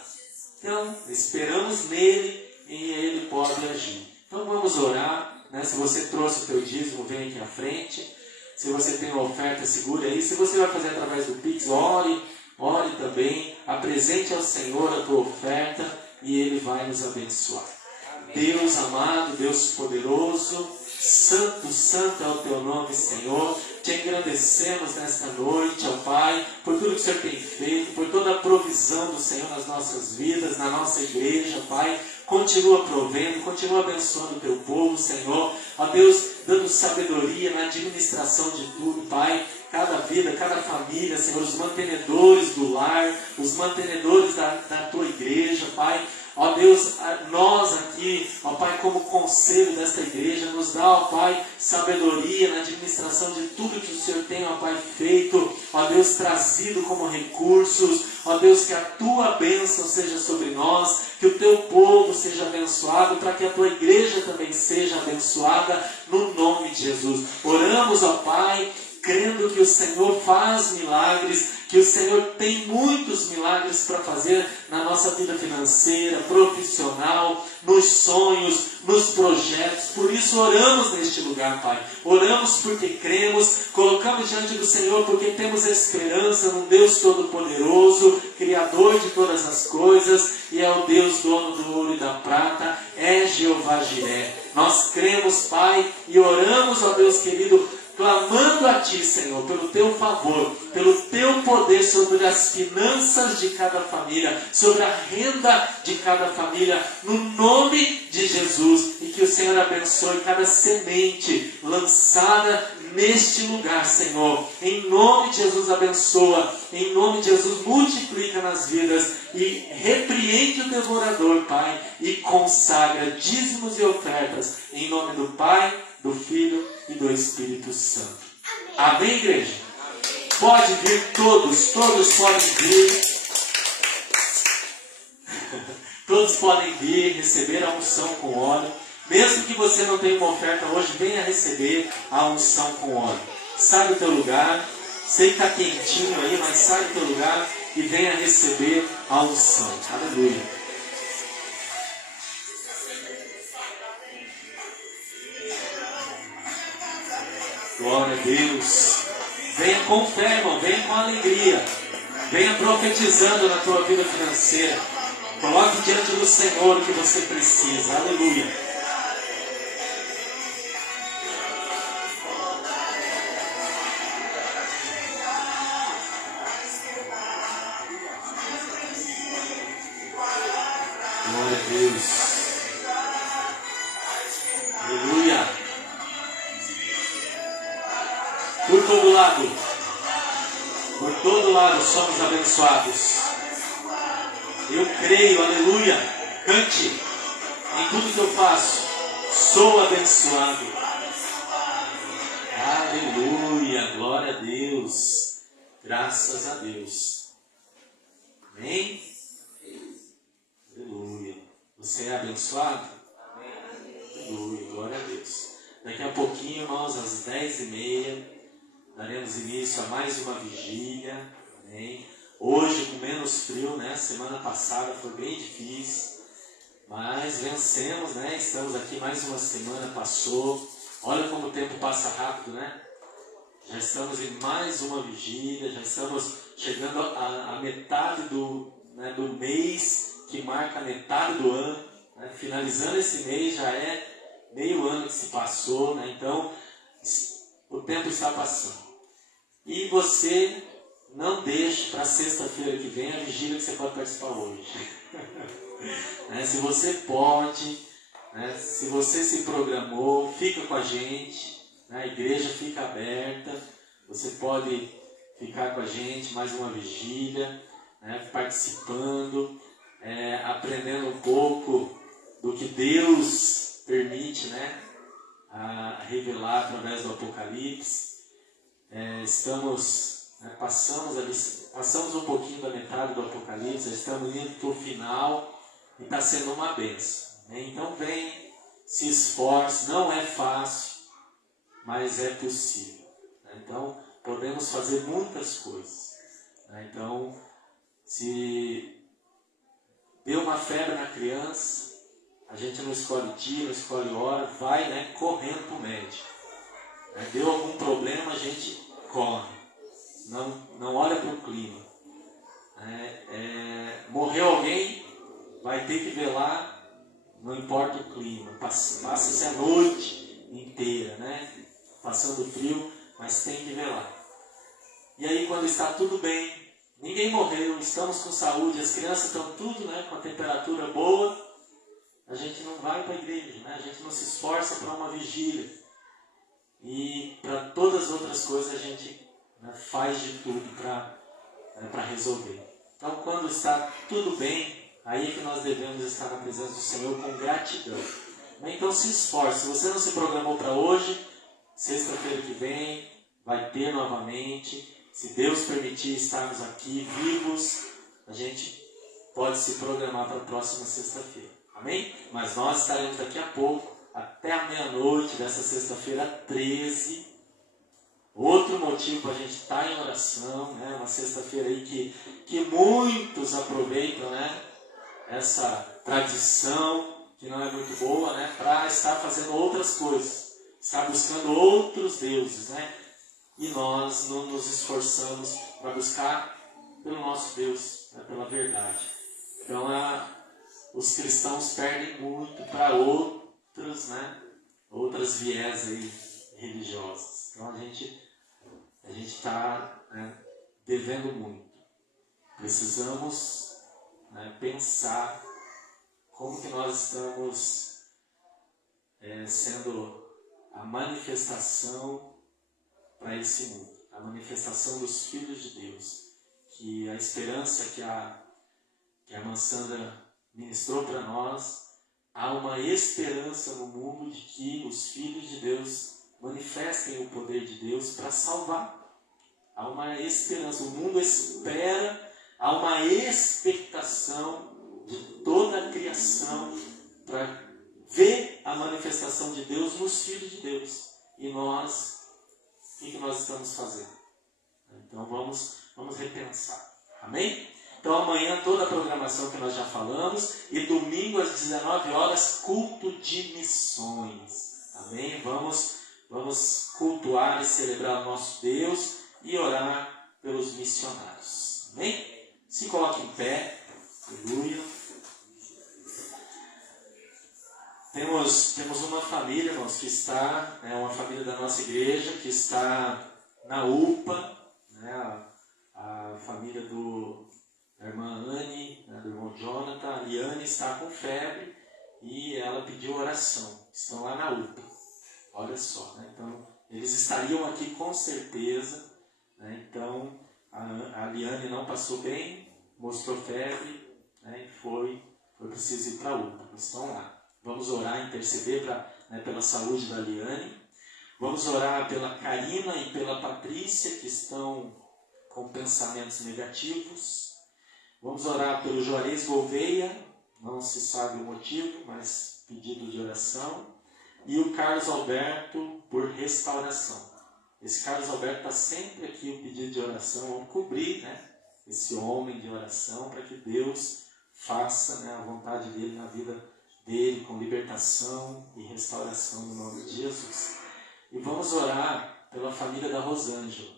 Então, esperamos nele e ele pode agir. Então vamos orar, né? Se você trouxe o teu dízimo, vem aqui à frente. Se você tem uma oferta, segure aí. Se você vai fazer através do Pix, ore também. Apresente ao Senhor a tua oferta e Ele vai nos abençoar. Deus amado, Deus poderoso, santo, santo é o teu nome, Senhor. Te agradecemos nesta noite, ó Pai, por tudo que o Senhor tem feito, por toda a provisão do Senhor nas nossas vidas, na nossa igreja, Pai. Continua provendo, continua abençoando o teu povo, Senhor. Ó Deus, dando sabedoria na administração de tudo, Pai. Cada vida, cada família, Senhor, os mantenedores do lar, os mantenedores da tua igreja, Pai. Ó Deus, nós aqui, ó Pai, como conselho desta igreja, nos dá, ó Pai, sabedoria na administração de tudo que o Senhor tem, ó Pai, feito, ó Deus, trazido como recursos, ó Deus, que a tua bênção seja sobre nós, que o teu povo seja abençoado, para que a tua igreja também seja abençoada, no nome de Jesus. Oramos, ó Pai, crendo que o Senhor faz milagres, que o Senhor tem muitos milagres para fazer na nossa vida financeira, profissional, nos sonhos, nos projetos. Por isso oramos neste lugar, Pai. Oramos porque cremos, colocamos diante do Senhor porque temos esperança num Deus Todo-Poderoso, Criador de todas as coisas, e é o Deus dono do ouro e da prata, é Jeová Jiré. Nós cremos, Pai, e oramos, ó Deus querido, clamando a Ti, Senhor, pelo Teu favor, pelo Teu poder sobre as finanças de cada família, sobre a renda de cada família, no nome de Jesus. E que o Senhor abençoe cada semente lançada neste lugar, Senhor. Em nome de Jesus, abençoa. Em nome de Jesus, multiplica nas vidas e repreende o devorador, Pai, e consagra dízimos e ofertas. Em nome do Pai, do Filho e do Espírito Santo. Amém, igreja? Amém. Pode vir todos podem vir. Todos podem vir, receber a unção com óleo. Mesmo que você não tenha uma oferta hoje, venha receber a unção com óleo. Sai do teu lugar, sei que está quentinho aí, mas sai do teu lugar e venha receber a unção. Aleluia. Glória a Deus. Venha com fé, irmão. Venha com alegria. Venha profetizando na tua vida financeira. Coloque diante do Senhor o que você precisa. Aleluia. Glória a Deus. Aleluia. Por todo lado somos abençoados. Eu creio, aleluia. Cante, em tudo que eu faço, sou abençoado. Aleluia, glória a Deus. Graças a Deus. Amém? Aleluia. Você é abençoado? Aleluia, glória a Deus. Daqui a pouquinho, irmãos, às 10h30, daremos início a mais uma vigília. Amém? Hoje com menos frio, né? Semana passada foi bem difícil, mas vencemos, né? Estamos aqui, mais uma semana passou. Olha como o tempo passa rápido, né? Já estamos em mais uma vigília, já estamos chegando à metade do mês, que marca a metade do ano, né? Finalizando esse mês, já é meio ano que se passou, né? Então, o tempo está passando. E você não deixe para sexta-feira que vem a vigília que você pode participar hoje. Né? Se você pode, né? Se você se programou, fica com a gente. Né? A igreja fica aberta. Você pode ficar com a gente mais uma vigília, né? Participando, aprendendo um pouco do que Deus permite, né? A revelar através do Apocalipse. Passamos um pouquinho da metade do Apocalipse, estamos indo para o final e está sendo uma bênção. Né? Então vem, se esforce, não é fácil, mas é possível. Né? Então podemos fazer muitas coisas. Né? Então, se deu uma febre na criança, a gente não escolhe dia, não escolhe hora, vai, né, correndo para o médico. Deu algum problema, a gente corre. Não olha para o clima. Morreu alguém, vai ter que velar, não importa o clima. Passa-se a noite inteira, né? Passando frio, mas tem que velar. E aí quando está tudo bem, ninguém morreu, estamos com saúde, as crianças estão tudo, né, com a temperatura boa, a gente não vai para a igreja, né? A gente não se esforça para uma vigília. E para todas as outras coisas a gente, né, faz de tudo para resolver. Então quando está tudo bem, aí é que nós devemos estar na presença do Senhor com gratidão. Então se esforce. Se você não se programou para hoje, sexta-feira que vem vai ter novamente. Se Deus permitir estarmos aqui vivos, a gente pode se programar para a próxima sexta-feira. Amém? Mas nós estaremos daqui a pouco, até a meia-noite dessa sexta-feira 13. Outro motivo para a gente estar em oração, né? Uma sexta-feira aí que muitos aproveitam, né? Essa tradição que não é muito boa, né? Para estar fazendo outras coisas, estar buscando outros deuses, né? E nós não nos esforçamos para buscar pelo nosso Deus, né? Pela verdade. Então os cristãos perdem muito para outros, né? outras viés aí religiosas. Então a gente está, né, devendo muito. Precisamos, né, pensar como que nós estamos sendo a manifestação para esse mundo, a manifestação dos filhos de Deus, que a esperança que a irmã Sandra ministrou para nós, há uma esperança no mundo de que os filhos de Deus manifestem o poder de Deus para salvar. Há uma esperança, o mundo espera, há uma expectação de toda a criação para ver a manifestação de Deus nos filhos de Deus. E nós, o que nós estamos fazendo? Então vamos repensar. Amém? Então amanhã toda a programação que nós já falamos, e domingo às 19 horas, culto de missões. Amém? Vamos cultuar e celebrar o nosso Deus e orar pelos missionários. Amém? Se coloque em pé. Aleluia. Temos uma família, irmãos, que está, uma família da nossa igreja, que está na UPA, né, a família da irmã Anne, né, do irmão Jonathan. A Liane está com febre e ela pediu oração. Estão lá na UPA. Olha só, né? Então, eles estariam aqui com certeza, né? Então, a Liane não passou bem, mostrou febre, né, e foi preciso ir para a UPA. Estão lá. Vamos orar, interceder pela saúde da Liane. Vamos orar pela Karina e pela Patrícia, que estão com pensamentos negativos. Vamos orar pelo Juarez Gouveia, não se sabe o motivo, mas pedido de oração. E o Carlos Alberto por restauração. Esse Carlos Alberto está sempre aqui o pedido de oração. Vamos cobrir, né, esse homem de oração para que Deus faça, né, a vontade dele na vida dele, com libertação e restauração no nome de Jesus. E vamos orar pela família da Rosângela.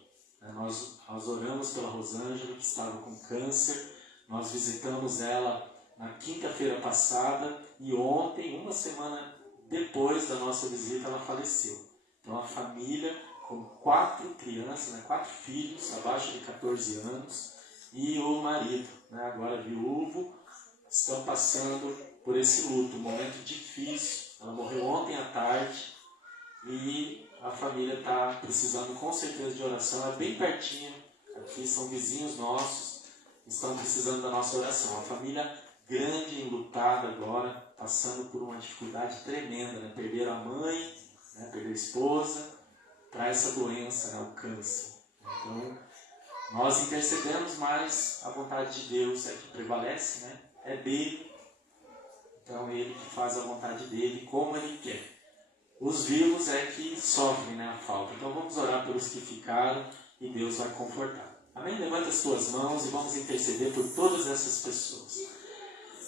Nós oramos pela Rosângela, que estava com câncer. Nós visitamos ela na quinta-feira passada e ontem, uma semana depois da nossa visita, ela faleceu. Então a família com 4 crianças, né, 4 filhos abaixo de 14 anos e o marido, né, agora viúvo, estão passando por esse luto, um momento difícil. Ela morreu ontem à tarde e a família está precisando com certeza de oração. É bem pertinho, aqui são vizinhos nossos, estão precisando da nossa oração. A família grande, enlutada agora, passando por uma dificuldade tremenda, né? Perderam a mãe, né? Perderam a esposa para essa doença, né? O câncer. Então, nós intercedemos, mas a vontade de Deus é que prevalece, né? É dele. Então, ele que faz a vontade dele como ele quer. Os vivos é que sofrem, né, a falta. Então, vamos orar pelos que ficaram e Deus vai confortar. Amém? Levanta as tuas mãos e vamos interceder por todas essas pessoas.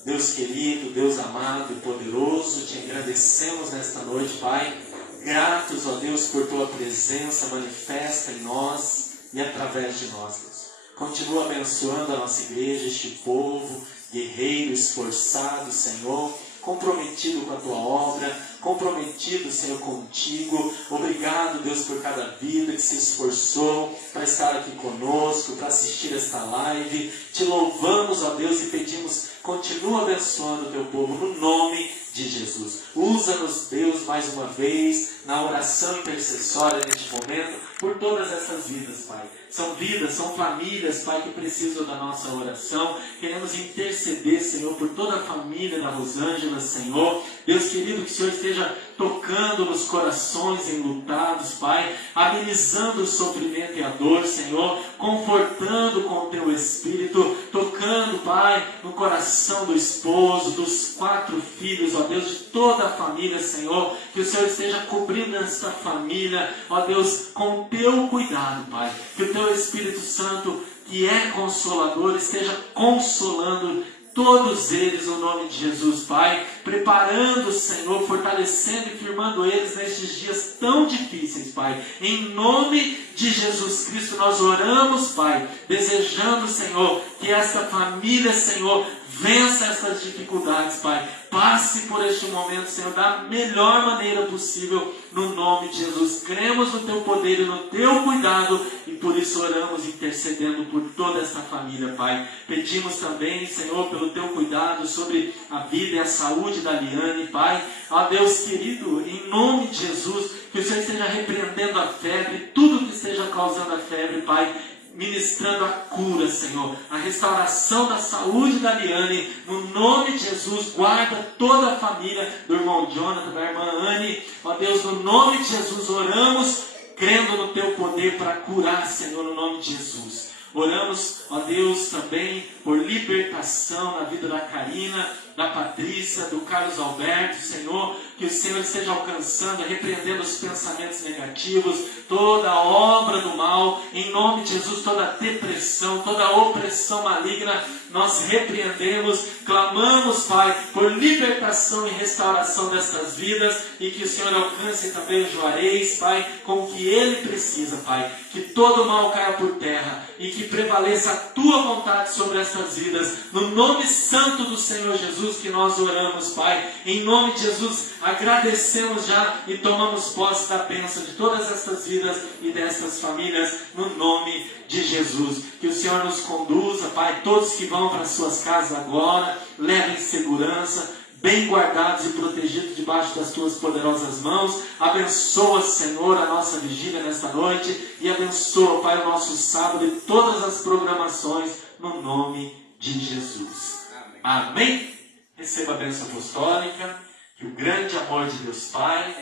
Deus querido, Deus amado e poderoso, te agradecemos nesta noite, Pai. Gratos, ó Deus, por tua presença manifesta em nós e através de nós, Deus. Continua abençoando a nossa igreja, este povo, guerreiro, esforçado, Senhor, comprometido com a tua obra, comprometido, Senhor, contigo. Obrigado, Deus, por cada vida que se esforçou para estar aqui conosco, para assistir esta live. Te louvamos, ó Deus, e pedimos, continua abençoando o teu povo no nome de Jesus. Usa-nos, Deus, mais uma vez na oração intercessória neste momento por todas essas vidas, Pai. São vidas, são famílias, Pai, que precisam da nossa oração. Queremos interceder, Senhor, por toda a família da Rosângela, Senhor. Deus querido, que o Senhor esteja tocando nos corações enlutados, Pai, amenizando o sofrimento e a dor, Senhor, confortando com o teu Espírito, tocando, Pai, no coração do esposo, dos 4 filhos, ó Deus, de toda a família, Senhor, que o Senhor esteja cobrindo esta família, ó Deus, com o teu cuidado, Pai, que o teu Espírito Santo, que é consolador, esteja consolando todos eles no nome de Jesus, Pai, preparando, Senhor, fortalecendo e firmando eles nestes dias tão difíceis, Pai. Em nome de Jesus Cristo nós oramos, Pai, desejando, Senhor, que esta família, Senhor, vença essas dificuldades, Pai, passe por este momento, Senhor, da melhor maneira possível, no nome de Jesus. Cremos no Teu poder e no Teu cuidado, e por isso oramos intercedendo por toda esta família, Pai. Pedimos também, Senhor, pelo Teu cuidado sobre a vida e a saúde da Liane, Pai. Ó Deus querido, em nome de Jesus, que o Senhor esteja repreendendo a febre, tudo que esteja causando a febre, Pai, ministrando a cura, Senhor, a restauração da saúde da Liane, no nome de Jesus. Guarda toda a família do irmão Jonathan, da irmã Anne, ó Deus, no nome de Jesus, oramos, crendo no Teu poder para curar, Senhor, no nome de Jesus. Oramos, ó Deus, também por libertação na vida da Karina, da Patrícia, do Carlos Alberto, Senhor, que o Senhor esteja alcançando, repreendendo os pensamentos negativos, toda obra do mal, em nome de Jesus, toda depressão, toda opressão maligna, nós repreendemos, clamamos, Pai, por libertação e restauração destas vidas, e que o Senhor alcance também o Juarez, Pai, com o que ele precisa, Pai, que todo mal caia por terra, e que prevaleça a Tua vontade sobre estas vidas, no nome santo do Senhor Jesus que nós oramos, Pai, em nome de Jesus, agradecemos já e tomamos posse da bênção de todas estas vidas e destas famílias, no nome de Jesus. Que o Senhor nos conduza, Pai, todos que vão para suas casas agora, levem segurança, bem guardados e protegidos debaixo das Tuas poderosas mãos. Abençoa, Senhor, a nossa vigília nesta noite, e abençoa, Pai, o nosso sábado e todas as programações, no nome de Jesus. Amém? Receba a bênção apostólica, que o grande amor de Deus Pai,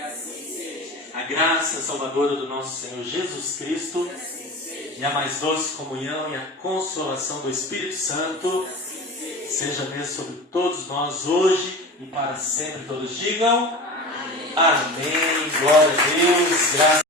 a graça salvadora do nosso Senhor Jesus Cristo, e a mais doce comunhão e a consolação do Espírito Santo seja mesmo sobre todos nós hoje e para sempre. Todos digam amém. Glória a Deus. Graças